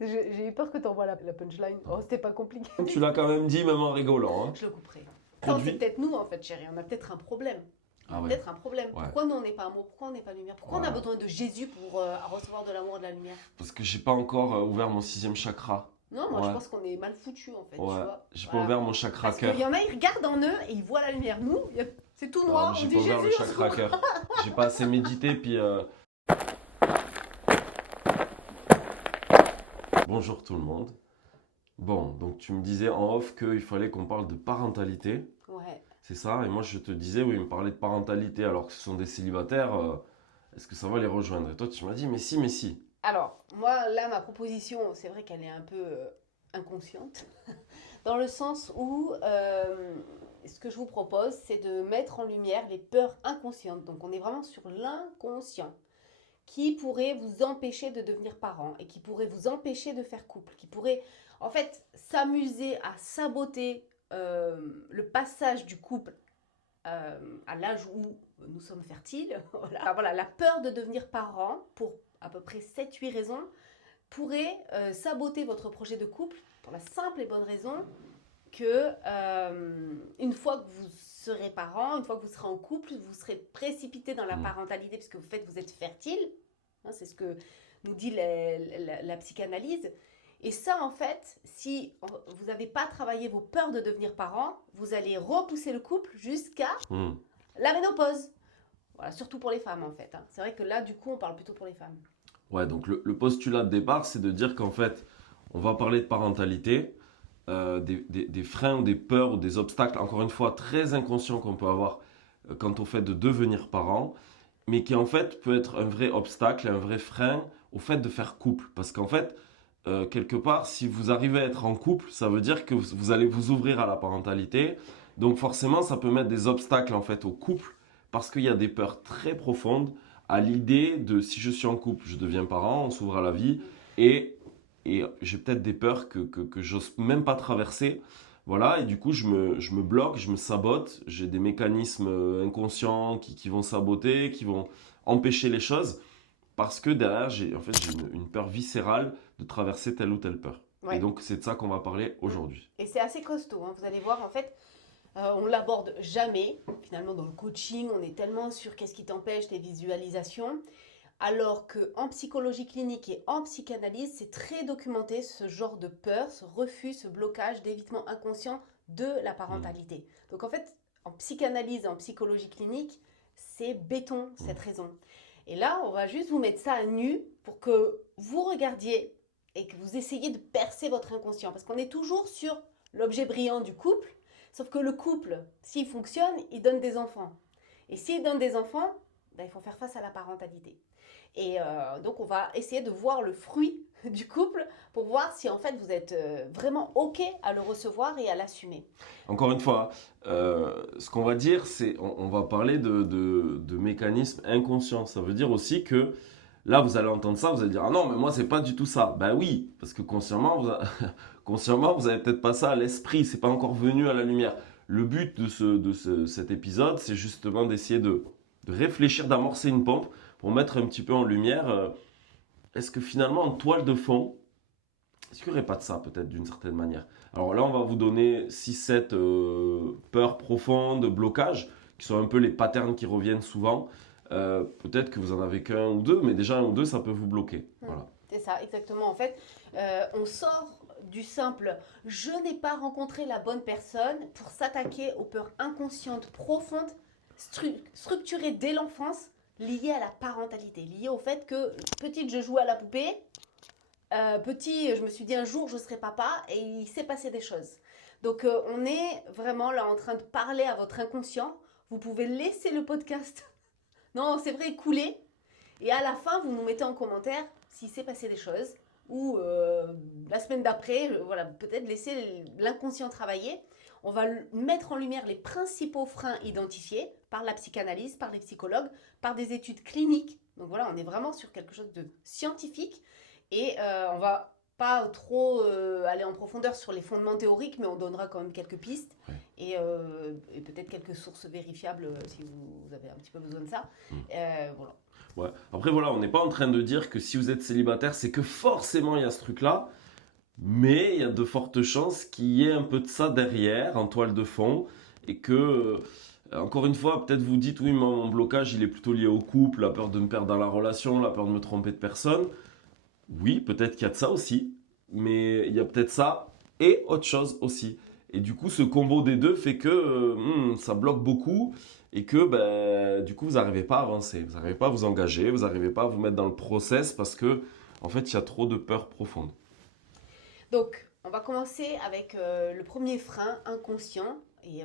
J'ai eu peur que tu envoies la punchline. Oh, c'était pas compliqué. Tu l'as quand même dit, même en rigolant. Hein. Je le couperai. Non, c'est peut-être nous, en fait, chérie. On a peut-être un problème. Ah ouais. Peut-être un problème. Ouais. Pourquoi nous, on n'est pas amour? Pourquoi on n'est pas lumière? Pourquoi on a besoin de Jésus pour recevoir de l'amour et de la lumière? Parce que j'ai pas encore ouvert mon 6e chakra. Non, moi, je pense qu'on est mal foutu, en fait. Tu vois, j'ai pas ouvert mon chakra Parce cœur. qu'il y en a, ils regardent en eux et ils voient la lumière. Nous, c'est tout noir. J'ai on pas dit ouvert le Jésus. chakra cœur. J'ai pas assez médité, puis... Bonjour tout le monde. Bon, donc tu me disais en off qu'il fallait qu'on parle de parentalité. Ouais. C'est ça, et moi je te disais, oui, me parler de parentalité alors que ce sont des célibataires, est-ce que ça va les rejoindre? Et toi tu m'as dit, mais si, mais si. Alors, moi, là, ma proposition, c'est vrai qu'elle est un peu inconsciente, dans le sens où ce que je vous propose, c'est de mettre en lumière les peurs inconscientes. Donc, on est vraiment sur l'inconscient, qui pourrait vous empêcher de devenir parent et qui pourrait vous empêcher de faire couple, qui pourrait, en fait, s'amuser à saboter le passage du couple à l'âge où nous sommes fertiles. Voilà, la peur de devenir parent, pour à peu près 7-8 raisons, pourrait saboter votre projet de couple pour la simple et bonne raison que une fois que vous serez parent, une fois que vous serez en couple, vous serez précipité dans la parentalité puisque vous êtes fertile. Hein, c'est ce que nous dit la psychanalyse. Et ça, en fait, si vous n'avez pas travaillé vos peurs de devenir parent, vous allez repousser le couple jusqu'à la ménopause. Voilà, surtout pour les femmes, en fait. Hein. C'est vrai que là, du coup, on parle plutôt pour les femmes. Ouais, donc le postulat de départ, c'est de dire qu'en fait, on va parler de parentalité, des freins ou des peurs ou des obstacles, encore une fois, très inconscients qu'on peut avoir quant au fait de devenir parent, mais qui en fait peut être un vrai obstacle, un vrai frein au fait de faire couple. Parce qu'en fait, quelque part, si vous arrivez à être en couple, ça veut dire que vous allez vous ouvrir à la parentalité. Donc forcément, ça peut mettre des obstacles en fait au couple, parce qu'il y a des peurs très profondes à l'idée de si je suis en couple, je deviens parent, on s'ouvre à la vie, et j'ai peut-être des peurs que j'ose même pas traverser. Voilà, et du coup, je me bloque, je me sabote, j'ai des mécanismes inconscients qui vont saboter, qui vont empêcher les choses, parce que derrière, j'ai une peur viscérale de traverser telle ou telle peur. Ouais. Et donc, c'est de ça qu'on va parler aujourd'hui. Et c'est assez costaud, hein. Vous allez voir, en fait, on ne l'aborde jamais. Finalement, dans le coaching, on est tellement sur qu'est-ce qui t'empêche tes visualisations. Alors qu'en psychologie clinique et en psychanalyse, c'est très documenté ce genre de peur, ce refus, ce blocage d'évitement inconscient de la parentalité. Donc en fait, en psychanalyse et en psychologie clinique, c'est béton cette raison. Et là, on va juste vous mettre ça à nu pour que vous regardiez et que vous essayiez de percer votre inconscient. Parce qu'on est toujours sur l'objet brillant du couple, sauf que le couple, s'il fonctionne, il donne des enfants. Et s'il donne des enfants, ben, il faut faire face à la parentalité. Et donc, on va essayer de voir le fruit du couple pour voir si en fait vous êtes vraiment OK à le recevoir et à l'assumer. Encore une fois, ce qu'on va dire, c'est on va parler de mécanismes inconscients. Ça veut dire aussi que là, vous allez entendre ça, vous allez dire « Ah non, mais moi, c'est pas du tout ça. » Ben oui, parce que consciemment, vous avez peut-être pas ça à l'esprit, c'est pas encore venu à la lumière. Le but de cet épisode, c'est justement d'essayer de réfléchir, d'amorcer une pompe pour mettre un petit peu en lumière, est-ce que finalement, en toile de fond, est-ce qu'il n'y aurait pas de ça, peut-être, d'une certaine manière? Alors là, on va vous donner 6-7 peurs profondes, blocages, qui sont un peu les patterns qui reviennent souvent. Peut-être que vous en avez qu'un ou deux, mais déjà un ou deux, ça peut vous bloquer. Voilà. C'est ça, exactement. En fait, on sort du simple « je n'ai pas rencontré la bonne personne » pour s'attaquer aux peurs inconscientes, profondes, structurées dès l'enfance, liées à la parentalité, liées au fait que petite, je jouais à la poupée, petit, je me suis dit un jour je serai papa et il s'est passé des choses. Donc on est vraiment là en train de parler à votre inconscient. Vous pouvez laisser le podcast, non c'est vrai, couler. Et à la fin, vous nous mettez en commentaire s'il s'est passé des choses ou la semaine d'après, voilà, peut-être laisser l'inconscient travailler. On va mettre en lumière les principaux freins identifiés par la psychanalyse, par les psychologues, par des études cliniques. Donc voilà, on est vraiment sur quelque chose de scientifique et on va pas trop aller en profondeur sur les fondements théoriques, mais on donnera quand même quelques pistes et peut-être quelques sources vérifiables si vous avez un petit peu besoin de ça. Voilà. Ouais. Après, voilà, on n'est pas en train de dire que si vous êtes célibataire, c'est que forcément il y a ce truc-là. Mais il y a de fortes chances qu'il y ait un peu de ça derrière, en toile de fond. Et que, encore une fois, peut-être vous dites, oui, moi, mon blocage, il est plutôt lié au couple, la peur de me perdre dans la relation, la peur de me tromper de personne. Oui, peut-être qu'il y a de ça aussi. Mais il y a peut-être ça et autre chose aussi. Et du coup, ce combo des deux fait que ça bloque beaucoup et que du coup, vous n'arrivez pas à avancer, vous n'arrivez pas à vous engager, vous n'arrivez pas à vous mettre dans le process parce que, en fait, il y a trop de peurs profondes. Donc, on va commencer avec le premier frein inconscient. Et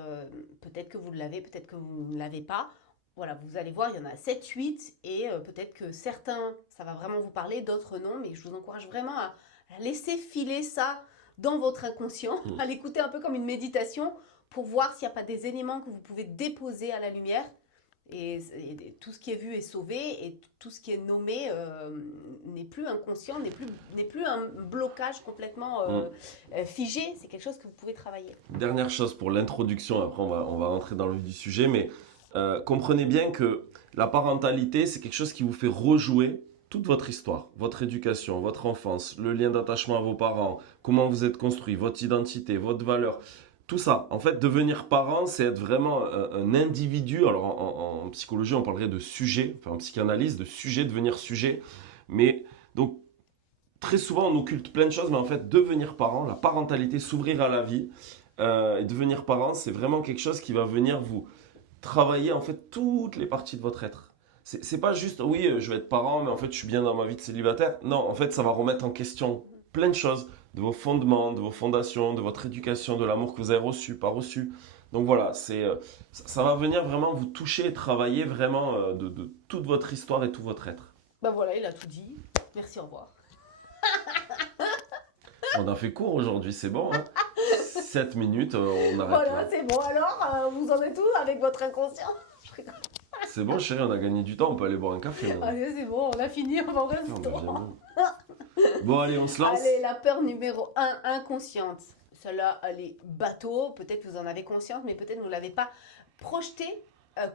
peut-être que vous l'avez, peut-être que vous ne l'avez pas. Voilà, vous allez voir, il y en a 7, 8. Et peut-être que certains, ça va vraiment vous parler, d'autres non. Mais je vous encourage vraiment à laisser filer ça dans votre inconscient, Mm. à l'écouter un peu comme une méditation pour voir s'il n'y a pas des éléments que vous pouvez déposer à la lumière. Et tout ce qui est vu est sauvé et tout ce qui est nommé n'est plus inconscient, n'est plus un blocage complètement figé. C'est quelque chose que vous pouvez travailler. Dernière chose pour l'introduction, après on va rentrer dans le vif du sujet, mais comprenez bien que la parentalité, c'est quelque chose qui vous fait rejouer toute votre histoire, votre éducation, votre enfance, le lien d'attachement à vos parents, comment vous êtes construit, votre identité, votre valeur. Tout ça, en fait, devenir parent, c'est être vraiment un individu. Alors en psychologie, on parlerait de sujet, enfin en psychanalyse, de sujet, devenir sujet. Mais donc très souvent, on occulte plein de choses, mais en fait, devenir parent, la parentalité, s'ouvrir à la vie, et devenir parent, c'est vraiment quelque chose qui va venir vous travailler en fait toutes les parties de votre être. C'est pas juste, oui, je vais être parent, mais en fait, je suis bien dans ma vie de célibataire. Non, en fait, ça va remettre en question plein de choses, de vos fondements, de vos fondations, de votre éducation, de l'amour que vous avez reçu, pas reçu. Donc voilà, ça va venir vraiment vous toucher et travailler vraiment de toute votre histoire et tout votre être. Ben voilà, il a tout dit. Merci, au revoir. On a fait court aujourd'hui, c'est bon, hein. 7 minutes, on arrête Voilà, là. c'est bon. Alors, vous en êtes où avec votre inconscient? Je rigole. C'est bon, chérie, on a gagné du temps, on peut aller boire un café maintenant. Allez, c'est bon, on a fini, on va au Putain, on devient restaurant. bon. Bon, allez, on se lance. Allez, la peur numéro 1, inconsciente. Celle-là, elle est bateau. Peut-être que vous en avez conscience, mais peut-être que vous ne l'avez pas projetée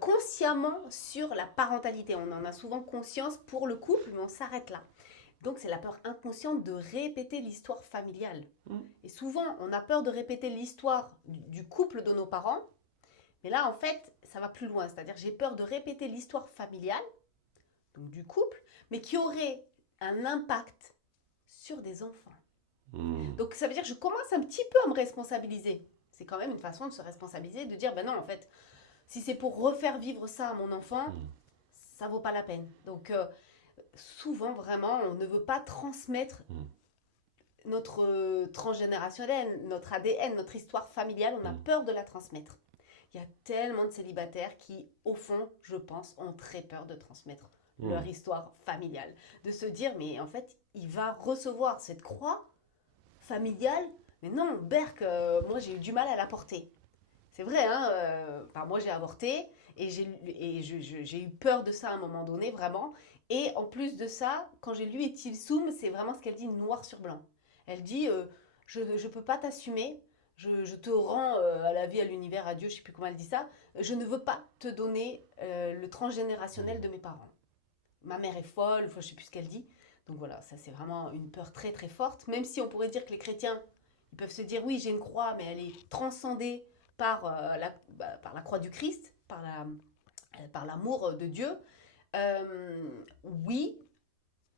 consciemment sur la parentalité. On en a souvent conscience pour le couple, mais on s'arrête là. Donc, c'est la peur inconsciente de répéter l'histoire familiale. Mm. Et souvent, on a peur de répéter l'histoire du couple de nos parents. Mais là, en fait, ça va plus loin. C'est-à-dire, j'ai peur de répéter l'histoire familiale, donc du couple, mais qui aurait un impact sur des enfants. Mm. Donc ça veut dire que je commence un petit peu à me responsabiliser. C'est quand même une façon de se responsabiliser, de dire, ben non, en fait, si c'est pour refaire vivre ça à mon enfant, ça vaut pas la peine. Donc souvent, vraiment, on ne veut pas transmettre notre transgénérationnel, notre ADN, notre histoire familiale, on a peur de la transmettre. Il y a tellement de célibataires qui, au fond, je pense, ont très peur de transmettre leur histoire familiale. De se dire, mais en fait, il va recevoir cette croix familiale. Mais non, Berk, moi j'ai eu du mal à la porter. C'est vrai, hein, moi j'ai avorté et j'ai eu peur de ça à un moment donné, vraiment. Et en plus de ça, quand j'ai lu Etil Soum, c'est vraiment ce qu'elle dit noir sur blanc. Elle dit, je ne peux pas t'assumer, je te rends à la vie, à l'univers, à Dieu, je ne sais plus comment elle dit ça, je ne veux pas te donner le transgénérationnel de mes parents. Ma mère est folle, je ne sais plus ce qu'elle dit. Donc voilà, ça c'est vraiment une peur très très forte, même si on pourrait dire que les chrétiens, ils peuvent se dire, oui, j'ai une croix, mais elle est transcendée par la croix du Christ, par l'amour de Dieu. Oui,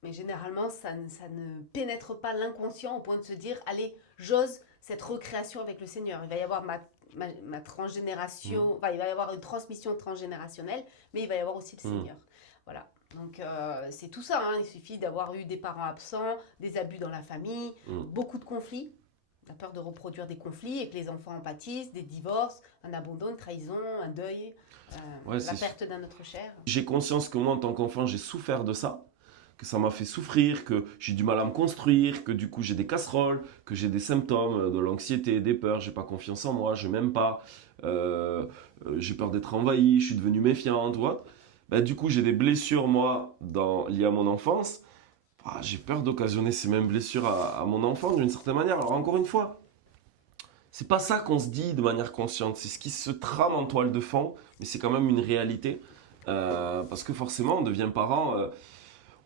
mais généralement, ça ne pénètre pas l'inconscient au point de se dire, allez, j'ose cette recréation avec le Seigneur. Il va y avoir ma transgénération, il va y avoir une transmission transgénérationnelle, mais il va y avoir aussi le Seigneur. Voilà. Donc c'est tout ça, hein. Il suffit d'avoir eu des parents absents, des abus dans la famille, beaucoup de conflits, la peur de reproduire des conflits et que les enfants en pâtissent, des divorces, un abandon, une trahison, un deuil, la perte d'un être cher. J'ai conscience que moi en tant qu'enfant j'ai souffert de ça, que ça m'a fait souffrir, que j'ai du mal à me construire, que du coup j'ai des casseroles, que j'ai des symptômes, de l'anxiété, des peurs, j'ai pas confiance en moi, je m'aime pas, j'ai peur d'être envahi, je suis devenu méfiante, what. Du coup, j'ai des blessures, moi, liées à mon enfance. J'ai peur d'occasionner ces mêmes blessures à mon enfant, d'une certaine manière. Alors, encore une fois, c'est pas ça qu'on se dit de manière consciente. C'est ce qui se trame en toile de fond, mais c'est quand même une réalité. Parce que forcément, on devient parent.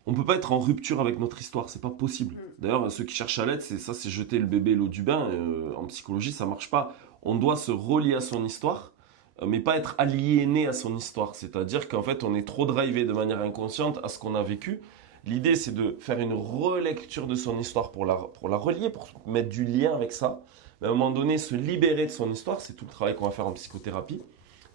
On peut pas être en rupture avec notre histoire, c'est pas possible. D'ailleurs, ceux qui cherchent à l'être, c'est jeter le bébé l'eau du bain. En psychologie, ça marche pas. On doit se relier à son histoire, mais pas être aliéné à son histoire. C'est-à-dire qu'en fait, on est trop drivé de manière inconsciente à ce qu'on a vécu. L'idée, c'est de faire une relecture de son histoire pour la relier, pour mettre du lien avec ça. Mais à un moment donné, se libérer de son histoire, c'est tout le travail qu'on va faire en psychothérapie,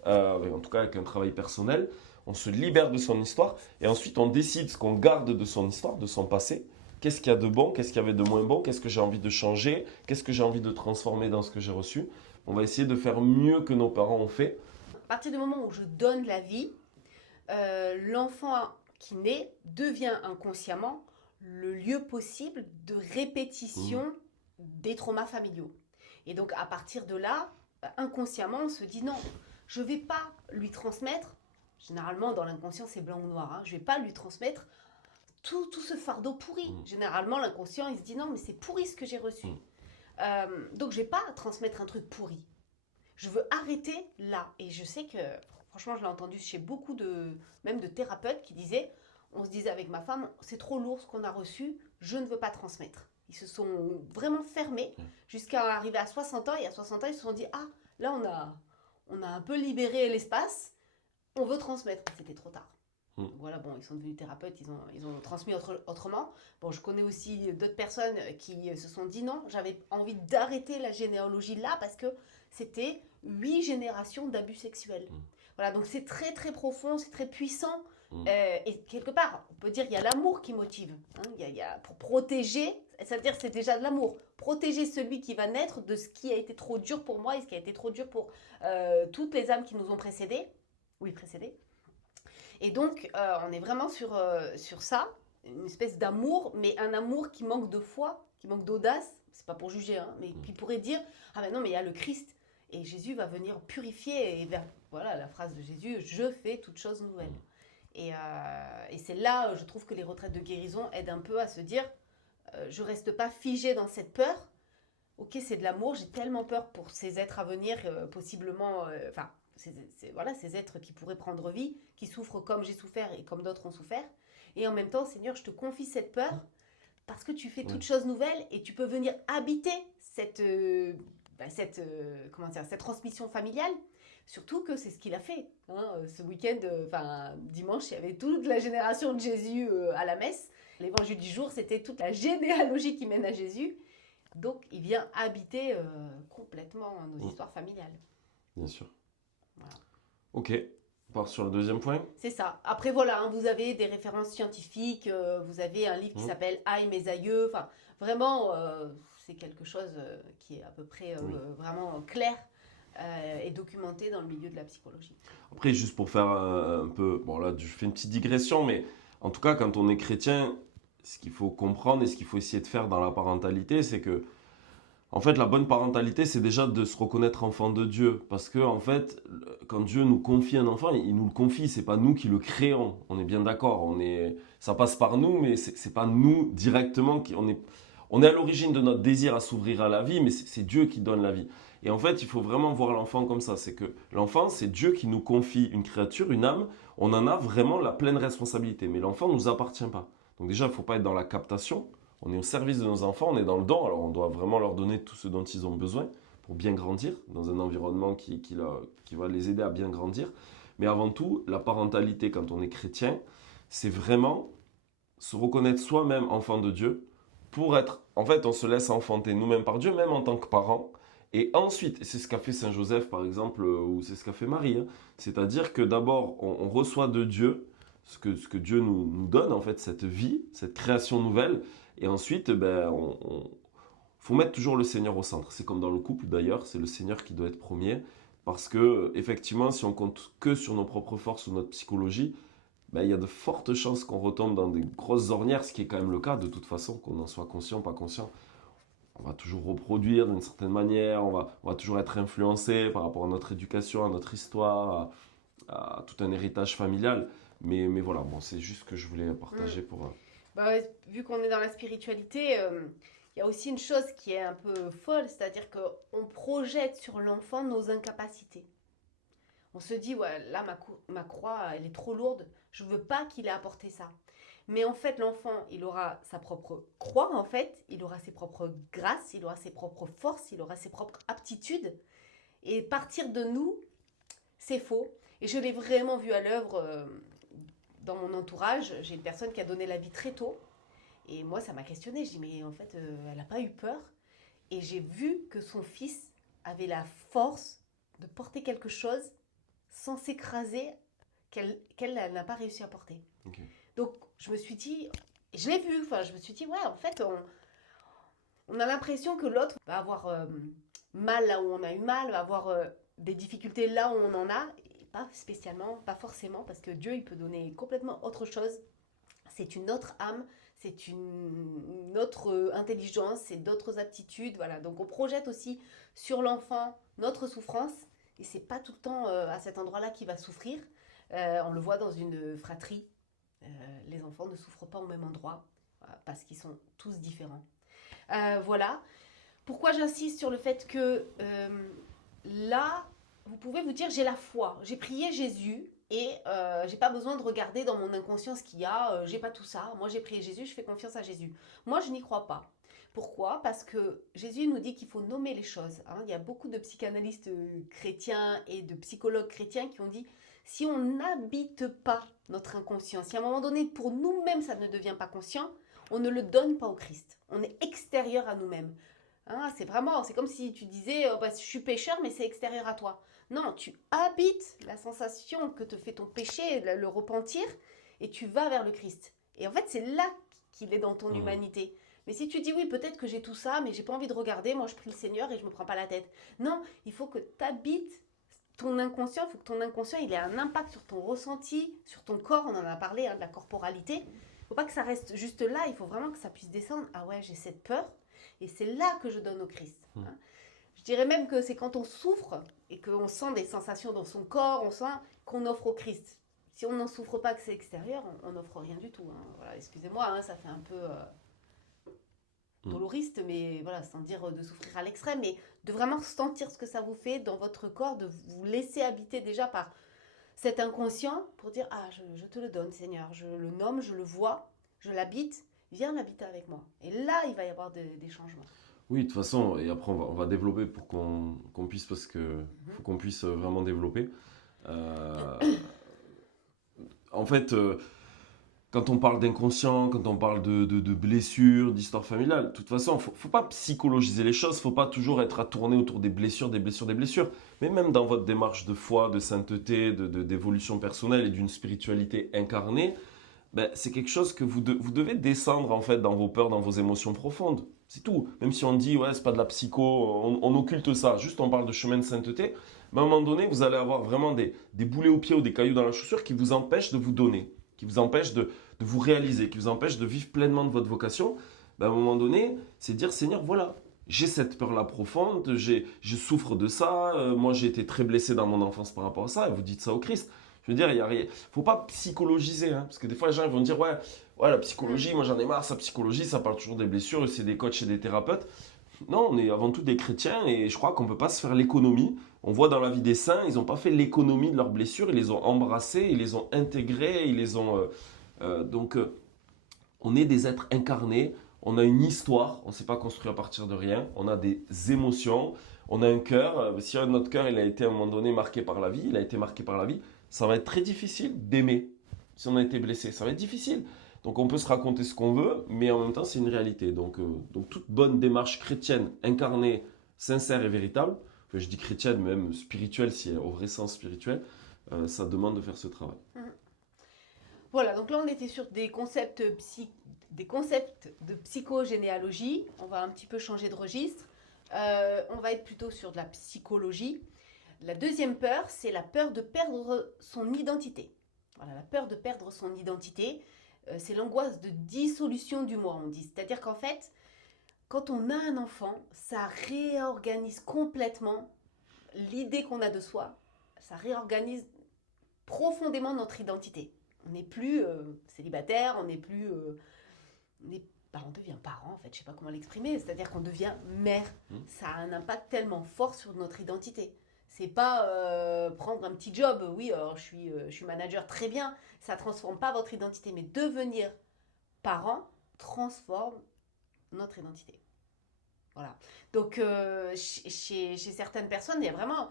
en tout cas avec un travail personnel. On se libère de son histoire et ensuite on décide ce qu'on garde de son histoire, de son passé. Qu'est-ce qu'il y a de bon, qu'est-ce qu'il y avait de moins bon, qu'est-ce que j'ai envie de changer, qu'est-ce que j'ai envie de transformer dans ce que j'ai reçu. On va essayer de faire mieux que nos parents ont fait. À partir du moment où je donne la vie, l'enfant qui naît devient inconsciemment le lieu possible de répétition des traumas familiaux. Et donc à partir de là, inconsciemment, on se dit non, je ne vais pas lui transmettre. Généralement, dans l'inconscient, c'est blanc ou noir. Je ne vais pas lui transmettre tout ce fardeau pourri. Généralement, l'inconscient, il se dit non, mais c'est pourri ce que j'ai reçu. Donc, je ne vais pas transmettre un truc pourri. Je veux arrêter là. Et je sais que, franchement, je l'ai entendu chez beaucoup même de thérapeutes qui disaient, on se disait avec ma femme, c'est trop lourd ce qu'on a reçu, je ne veux pas transmettre. Ils se sont vraiment fermés jusqu'à arriver à 60 ans. Et à 60 ans, ils se sont dit, ah, là, on a un peu libéré l'espace. On veut transmettre, c'était trop tard. Voilà, bon, ils sont devenus thérapeutes, ils ont transmis autrement. Bon, je connais aussi d'autres personnes qui se sont dit non, j'avais envie d'arrêter la généalogie là parce que c'était 8 générations d'abus sexuels. Voilà, donc c'est très très profond, c'est très puissant. Et quelque part, on peut dire qu'il y a l'amour qui motive. Pour protéger, c'est-à-dire c'est déjà de l'amour. Protéger celui qui va naître de ce qui a été trop dur pour moi et ce qui a été trop dur pour toutes les âmes qui nous ont précédés. Et donc, on est vraiment sur ça, une espèce d'amour, mais un amour qui manque de foi, qui manque d'audace, c'est pas pour juger, mais qui pourrait dire, ah ben non, mais il y a le Christ, et Jésus va venir purifier, et voilà la phrase de Jésus, je fais toute chose nouvelle. Et c'est là, je trouve que les retraites de guérison aident un peu à se dire, je reste pas figée dans cette peur, ok, c'est de l'amour, j'ai tellement peur pour ces êtres à venir, possiblement, ces êtres qui pourraient prendre vie, qui souffrent comme j'ai souffert et comme d'autres ont souffert. Et en même temps, Seigneur, je te confie cette peur parce que tu fais toute chose nouvelle et tu peux venir habiter cette transmission familiale. Surtout que c'est ce qu'il a fait. Ce week-end, dimanche, il y avait toute la génération de Jésus à la messe. L'évangile du jour, c'était toute la généalogie qui mène à Jésus. Donc, il vient habiter complètement nos histoires familiales. Bien sûr. Voilà. Ok, on part sur le deuxième point. C'est ça. Après, voilà, vous avez des références scientifiques, vous avez un livre qui s'appelle « Aïe, mes aïeux ». Enfin, vraiment, c'est quelque chose qui est à peu près vraiment clair et documenté dans le milieu de la psychologie. Après, juste pour faire un peu... Bon, là, je fais une petite digression, mais en tout cas, quand on est chrétien, ce qu'il faut comprendre et ce qu'il faut essayer de faire dans la parentalité, c'est que en fait, la bonne parentalité, c'est déjà de se reconnaître enfant de Dieu. Parce que, en fait, quand Dieu nous confie un enfant, il nous le confie, c'est pas nous qui le créons. On est bien d'accord. Ça passe par nous, mais c'est pas nous directement on est à l'origine de notre désir à s'ouvrir à la vie, mais c'est Dieu qui donne la vie. Et en fait, il faut vraiment voir l'enfant comme ça. C'est que l'enfant, c'est Dieu qui nous confie une créature, une âme. On en a vraiment la pleine responsabilité. Mais l'enfant ne nous appartient pas. Donc déjà, il ne faut pas être dans la captation. On est au service de nos enfants, on est dans le don, alors on doit vraiment leur donner tout ce dont ils ont besoin pour bien grandir, dans un environnement qui va les aider à bien grandir. Mais avant tout, la parentalité, quand on est chrétien, c'est vraiment se reconnaître soi-même enfant de Dieu pour être... En fait, on se laisse enfanter nous-mêmes par Dieu, même en tant que parents. Et ensuite, et c'est ce qu'a fait Saint Joseph, par exemple, ou c'est ce qu'a fait Marie, c'est-à-dire que d'abord, on reçoit de Dieu ce que Dieu nous donne, en fait, cette vie, cette création nouvelle. Et ensuite, faut mettre toujours le Seigneur au centre. C'est comme dans le couple d'ailleurs, c'est le Seigneur qui doit être premier. Parce que, effectivement, si on compte que sur nos propres forces ou notre psychologie, il y a de fortes chances qu'on retombe dans des grosses ornières, ce qui est quand même le cas de toute façon, qu'on en soit conscient ou pas conscient. On va toujours reproduire d'une certaine manière, on va toujours être influencé par rapport à notre éducation, à notre histoire, à tout un héritage familial. Mais voilà, c'est juste ce que je voulais partager pour... Vu qu'on est dans la spiritualité, il y a aussi une chose qui est un peu folle, c'est-à-dire qu'on projette sur l'enfant nos incapacités. On se dit, ouais, là, ma croix, elle est trop lourde. Je veux pas qu'il ait apporté ça. Mais en fait, l'enfant, il aura sa propre croix, en fait. Il aura ses propres grâces, il aura ses propres forces, il aura ses propres aptitudes. Et partir de nous, c'est faux. Et je l'ai vraiment vu à l'œuvre dans mon entourage. J'ai une personne qui a donné la vie très tôt. Et moi, ça m'a questionnée. Je dis, mais en fait, elle n'a pas eu peur. Et j'ai vu que son fils avait la force de porter quelque chose sans s'écraser qu'elle n'a pas réussi à porter. Ok. Donc, je me suis dit, je l'ai vu, enfin, je me suis dit, ouais, en fait, on a l'impression que l'autre va avoir mal là où on a eu mal, va avoir des difficultés là où on en a, et pas spécialement, pas forcément, parce que Dieu, il peut donner complètement autre chose. C'est une autre âme, c'est une autre intelligence, c'est d'autres aptitudes, voilà. Donc, on projette aussi sur l'enfant notre souffrance, et c'est pas tout le temps à cet endroit-là qu'il va souffrir. On le voit dans une fratrie. Les enfants ne souffrent pas au même endroit parce qu'ils sont tous différents. Voilà. Pourquoi j'insiste sur le fait que là, vous pouvez vous dire j'ai la foi, j'ai prié Jésus et j'ai pas besoin de regarder dans mon inconscient ce qu'il y a, j'ai pas tout ça. Moi j'ai prié Jésus, je fais confiance à Jésus. Moi je n'y crois pas. Pourquoi? Parce que Jésus nous dit qu'il faut nommer les choses. Hein. Il y a beaucoup de psychanalystes chrétiens et de psychologues chrétiens qui ont dit si on n'habite pas notre inconscient, si à un moment donné pour nous-mêmes ça ne devient pas conscient, on ne le donne pas au Christ. On est extérieur à nous-mêmes. Hein, c'est comme si tu disais oh, bah, je suis pécheur mais c'est extérieur à toi. Non, tu habites la sensation que te fait ton péché, le repentir, et tu vas vers le Christ. Et en fait c'est là qu'il est dans ton humanité. Mais si tu dis oui, peut-être que j'ai tout ça, mais j'ai pas envie de regarder, moi je prie le Seigneur et je me prends pas la tête. Non, il faut que tu habites ton inconscient, il faut que ton inconscient il ait un impact sur ton ressenti, sur ton corps, on en a parlé, hein, de la corporalité. Il ne faut pas que ça reste juste là, il faut vraiment que ça puisse descendre. Ah ouais, j'ai cette peur, et c'est là que je donne au Christ. Hein. Je dirais même que c'est quand on souffre et qu'on sent des sensations dans son corps, on sent qu'on offre au Christ. Si on n'en souffre pas, que c'est extérieur, on n'offre rien du tout. Hein. Voilà, excusez-moi, hein, ça fait un peu doloriste, mais voilà, sans dire de souffrir à l'extrême, mais de vraiment sentir ce que ça vous fait dans votre corps, de vous laisser habiter déjà par cet inconscient pour dire ah je te le donne Seigneur, je le nomme, je le vois, je l'habite, viens l'habiter avec moi. Et là il va y avoir des changements. Oui, de toute façon, et après on va développer pour qu'on puisse, parce que faut qu'on puisse vraiment développer. Euh, En fait, quand on parle d'inconscient, quand on parle de blessures, d'histoire familiale, de toute façon, faut pas psychologiser les choses, faut pas toujours être à tourner autour des blessures, des blessures, des blessures. Mais même dans votre démarche de foi, de sainteté, d'évolution personnelle et d'une spiritualité incarnée, ben, c'est quelque chose que vous devez descendre en fait dans vos peurs, dans vos émotions profondes. C'est tout. Même si on dit, ouais, c'est pas de la psycho, on occulte ça, juste on parle de chemin de sainteté, mais à un moment donné, vous allez avoir vraiment des boulets aux pieds ou des cailloux dans la chaussure qui vous empêchent de vous donner, qui vous empêchent de vous réaliser, qui vous empêchent de vivre pleinement de votre vocation. Ben, à un moment donné, c'est dire, Seigneur, voilà, j'ai cette peur-là profonde, je souffre de ça, moi j'ai été très blessé dans mon enfance par rapport à ça, et vous dites ça au Christ. Je veux dire, il ne faut pas psychologiser, hein, parce que des fois les gens ils vont dire ouais, la psychologie, moi j'en ai marre, sa psychologie, ça parle toujours des blessures, c'est des coachs et des thérapeutes. Non, on est avant tout des chrétiens et je crois qu'on ne peut pas se faire l'économie. On voit dans la vie des saints, ils n'ont pas fait l'économie de leurs blessures, ils les ont embrassées, ils les ont intégrées, ils les ont... donc on est des êtres incarnés, on a une histoire, on ne s'est pas construit à partir de rien, on a des émotions, on a un cœur. Si notre cœur il a été à un moment donné marqué par la vie, il a été marqué par la vie, ça va être très difficile d'aimer si on a été blessé. Ça va être difficile. Donc on peut se raconter ce qu'on veut, mais en même temps c'est une réalité. Donc toute bonne démarche chrétienne, incarnée, sincère et véritable, enfin, je dis chrétienne, même spirituelle, si au vrai sens spirituel, ça demande de faire ce travail. Voilà, donc là on était sur des concepts de psychogénéalogie. On va un petit peu changer de registre. On va être plutôt sur de la psychologie. La deuxième peur, c'est la peur de perdre son identité. Voilà, la peur de perdre son identité, c'est l'angoisse de dissolution du moi, on dit. C'est-à-dire qu'en fait, quand on a un enfant, ça réorganise complètement l'idée qu'on a de soi. Ça réorganise profondément notre identité. On n'est plus célibataire, on n'est plus... on devient parent, en fait, je ne sais pas comment l'exprimer. C'est-à-dire qu'on devient mère. Ça a un impact tellement fort sur notre identité. C'est pas prendre un petit job. Oui, alors je suis manager, très bien. Ça transforme pas votre identité. Mais devenir parent transforme notre identité. Voilà. Donc, chez certaines personnes, il y a vraiment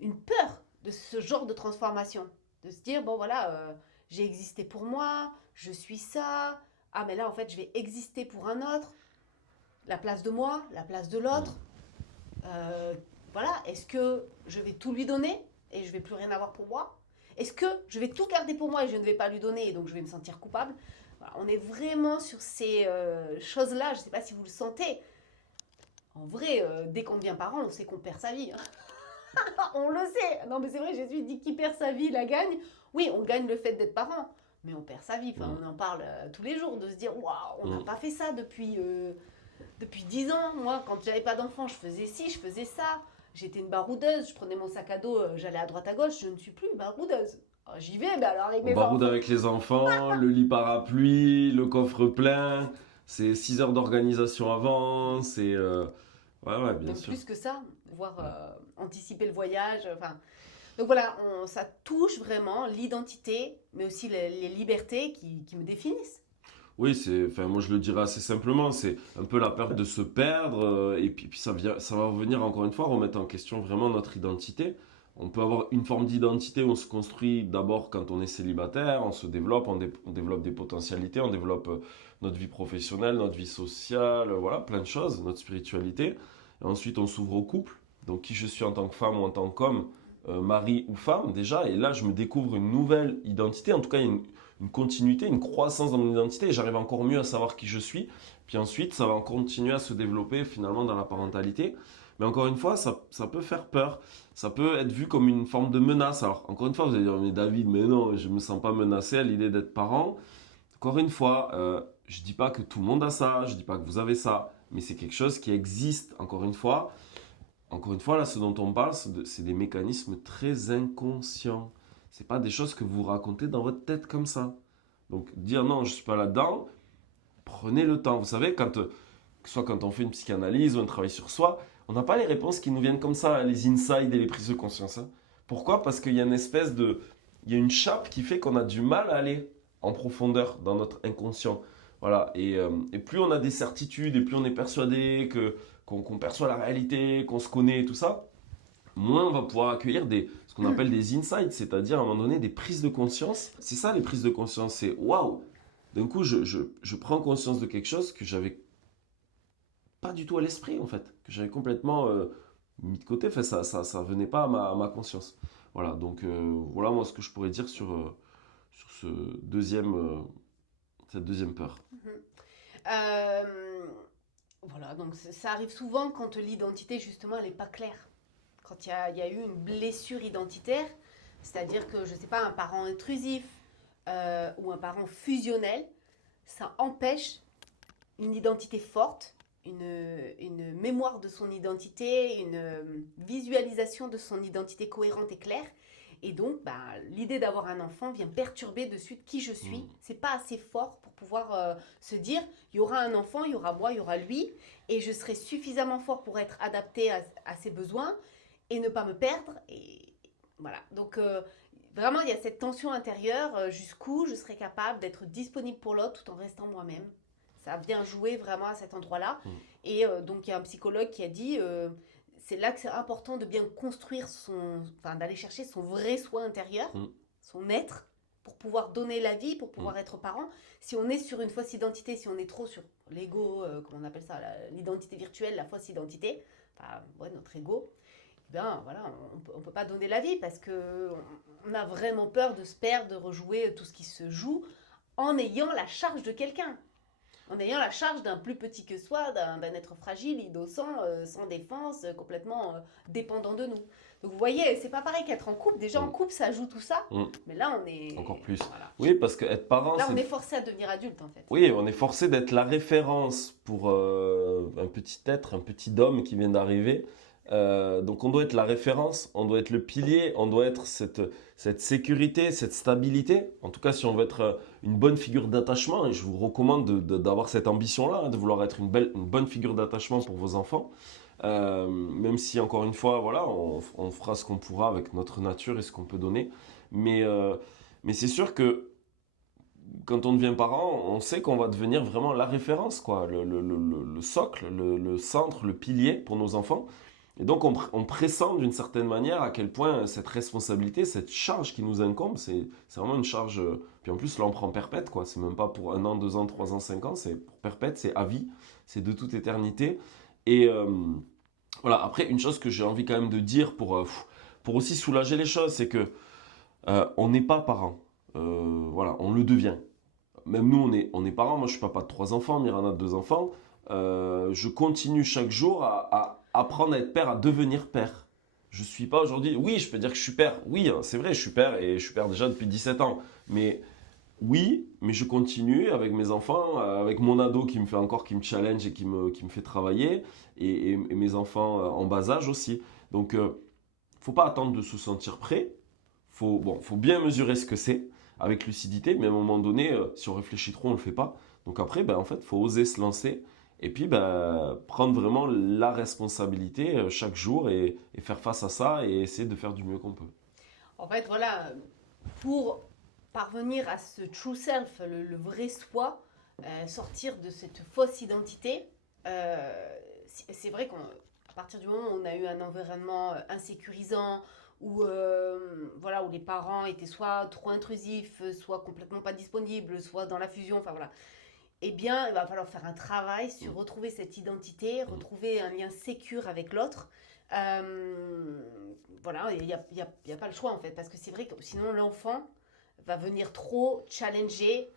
une peur de ce genre de transformation. De se dire, bon voilà, j'ai existé pour moi, je suis ça. Ah, mais là, en fait, je vais exister pour un autre. La place de moi, la place de l'autre. Euh, voilà, est-ce que je vais tout lui donner et je vais plus rien avoir pour moi? Est-ce que je vais tout garder pour moi et je ne vais pas lui donner et donc je vais me sentir coupable? Voilà, on est vraiment sur ces choses-là, je ne sais pas si vous le sentez. En vrai, dès qu'on devient parent, on sait qu'on perd sa vie. On le sait. Non mais c'est vrai, Jésus dit qui perd sa vie la gagne. Oui, on gagne le fait d'être parent, mais on perd sa vie. Enfin, on en parle tous les jours de se dire waouh, on n'a pas fait ça depuis 10 ans. Moi, quand j'avais pas d'enfant, je faisais ci, je faisais ça. J'étais une baroudeuse, je prenais mon sac à dos, j'allais à droite à gauche, je ne suis plus baroudeuse. Alors, j'y vais, mais alors avec On mes baroude enfants. avec les enfants, le lit parapluie, le coffre plein. C'est 6 heures d'organisation avant. Ouais, bien Même sûr. plus que ça, voire anticiper le voyage. Enfin, donc voilà, ça touche vraiment l'identité, mais aussi les libertés qui me définissent. Oui, enfin, moi je le dirais assez simplement, c'est un peu la peur de se perdre, et puis ça va venir encore une fois remettre en question vraiment notre identité. On peut avoir une forme d'identité où on se construit d'abord quand on est célibataire, on se développe, on développe des potentialités, on développe notre vie professionnelle, notre vie sociale, voilà, plein de choses, notre spiritualité. Et ensuite on s'ouvre au couple, donc qui je suis en tant que femme ou en tant qu'homme, mari ou femme déjà, et là je me découvre une nouvelle identité, en tout cas une continuité, une croissance dans mon identité et j'arrive encore mieux à savoir qui je suis. Puis ensuite, ça va continuer à se développer finalement dans la parentalité. Mais encore une fois, ça peut faire peur. Ça peut être vu comme une forme de menace. Alors, encore une fois, vous allez dire, mais David, mais non, je ne me sens pas menacé à l'idée d'être parent. Encore une fois, je ne dis pas que tout le monde a ça, je ne dis pas que vous avez ça, mais c'est quelque chose qui existe, encore une fois. Encore une fois, là, ce dont on parle, c'est des mécanismes très inconscients. C'est pas des choses que vous racontez dans votre tête comme ça. Donc dire non, je suis pas là-dedans, prenez le temps. Vous savez, que ce soit quand on fait une psychanalyse ou un travail sur soi, on n'a pas les réponses qui nous viennent comme ça, les insides et les prises de conscience, hein. Pourquoi? Parce qu'il y a une espèce de, il y a une chape qui fait qu'on a du mal à aller en profondeur dans notre inconscient. Voilà. Et plus on a des certitudes et plus on est persuadé qu'on perçoit la réalité, qu'on se connaît et tout ça, moins on va pouvoir accueillir ce qu'on appelle des insights, c'est-à-dire à un moment donné des prises de conscience. C'est ça les prises de conscience, c'est waouh, d'un coup je prends conscience de quelque chose que j'avais pas du tout à l'esprit en fait, que j'avais complètement mis de côté, enfin, ça venait pas à ma conscience. Voilà, donc voilà moi ce que je pourrais dire sur cette deuxième peur. Euh, voilà, donc ça arrive souvent quand l'identité, justement, elle n'est pas claire. Quand il y a eu une blessure identitaire, c'est-à-dire que, je ne sais pas, un parent intrusif ou un parent fusionnel, ça empêche une identité forte, une mémoire de son identité, une visualisation de son identité cohérente et claire. Et donc, bah, l'idée d'avoir un enfant vient perturber de suite qui je suis. C'est pas assez fort pour pouvoir se dire, il y aura un enfant, il y aura moi, il y aura lui, et je serai suffisamment fort pour être adapté à ses besoins et ne pas me perdre. Et voilà. Donc, vraiment, il y a cette tension intérieure jusqu'où je serai capable d'être disponible pour l'autre tout en restant moi-même. Ça vient jouer vraiment à cet endroit-là. Et donc, il y a un psychologue qui a dit c'est là que c'est important de bien construire enfin, d'aller chercher son vrai soi intérieur, son être, pour pouvoir donner la vie, pour pouvoir être parent. Si on est sur une fausse identité, si on est trop sur l'ego, comment on appelle ça, l'identité virtuelle, la fausse identité, enfin, ouais, notre ego, ben voilà, on peut pas donner la vie parce que on a vraiment peur de se perdre, de rejouer tout ce qui se joue en ayant la charge de quelqu'un. En ayant la charge d'un plus petit que soi, d'un être fragile, innocent, sans défense, complètement dépendant de nous. Donc vous voyez, c'est pas pareil qu'être en couple. Déjà en couple, ça joue tout ça. Mais là, on est... Encore plus. Voilà. Oui, parce qu'être parent, là, on est forcé à devenir adulte, en fait. Oui, on est forcé d'être la référence pour un petit être, un petit homme qui vient d'arriver. Donc on doit être la référence, on doit être le pilier, on doit être cette sécurité, cette stabilité. En tout cas, si on veut être une bonne figure d'attachement, et je vous recommande d'avoir cette ambition-là, hein, de vouloir être une bonne figure d'attachement pour vos enfants. Même si, encore une fois, voilà, on fera ce qu'on pourra avec notre nature et ce qu'on peut donner. Mais c'est sûr que quand on devient parent, on sait qu'on va devenir vraiment la référence, quoi, le socle, le centre, le pilier pour nos enfants. Et donc on pressent d'une certaine manière à quel point cette responsabilité, cette charge qui nous incombe, c'est vraiment une charge. Puis en plus, là, on prend perpète, quoi. C'est même pas pour 1 an, 2 ans, 3 ans, 5 ans, c'est pour perpète, c'est à vie, c'est de toute éternité. Et voilà, après, une chose que j'ai envie quand même de dire pour aussi soulager les choses, c'est que on n'est pas parent. Voilà, on le devient. Même nous, on est parents. Moi, je suis papa de 3 enfants, Miranda de 2 enfants. Je continue chaque jour à apprendre à être père, à devenir père. Je suis pas aujourd'hui. Oui, je peux dire que je suis père. Oui, hein, c'est vrai, je suis père et je suis père déjà depuis 17 ans. Mais oui, mais je continue avec mes enfants, avec mon ado qui me challenge et qui me fait travailler, et mes enfants en bas âge aussi. Donc, faut pas attendre de se sentir prêt. Faut bien mesurer ce que c'est avec lucidité, mais à un moment donné, si on réfléchit trop, on le fait pas. Donc après, ben, en fait, faut oser se lancer et puis ben, prendre vraiment la responsabilité chaque jour et faire face à ça et essayer de faire du mieux qu'on peut. En fait, voilà, pour parvenir à ce true self, le vrai soi, sortir de cette fausse identité, c'est vrai qu'à partir du moment où on a eu un environnement insécurisant, où les parents étaient soit trop intrusifs, soit complètement pas disponibles, soit dans la fusion, enfin voilà, eh bien, il va falloir faire un travail sur retrouver cette identité, retrouver un lien sécure avec l'autre. Euh, voilà, il n'y a pas le choix en fait, parce que c'est vrai que sinon l'enfant va venir trop challenger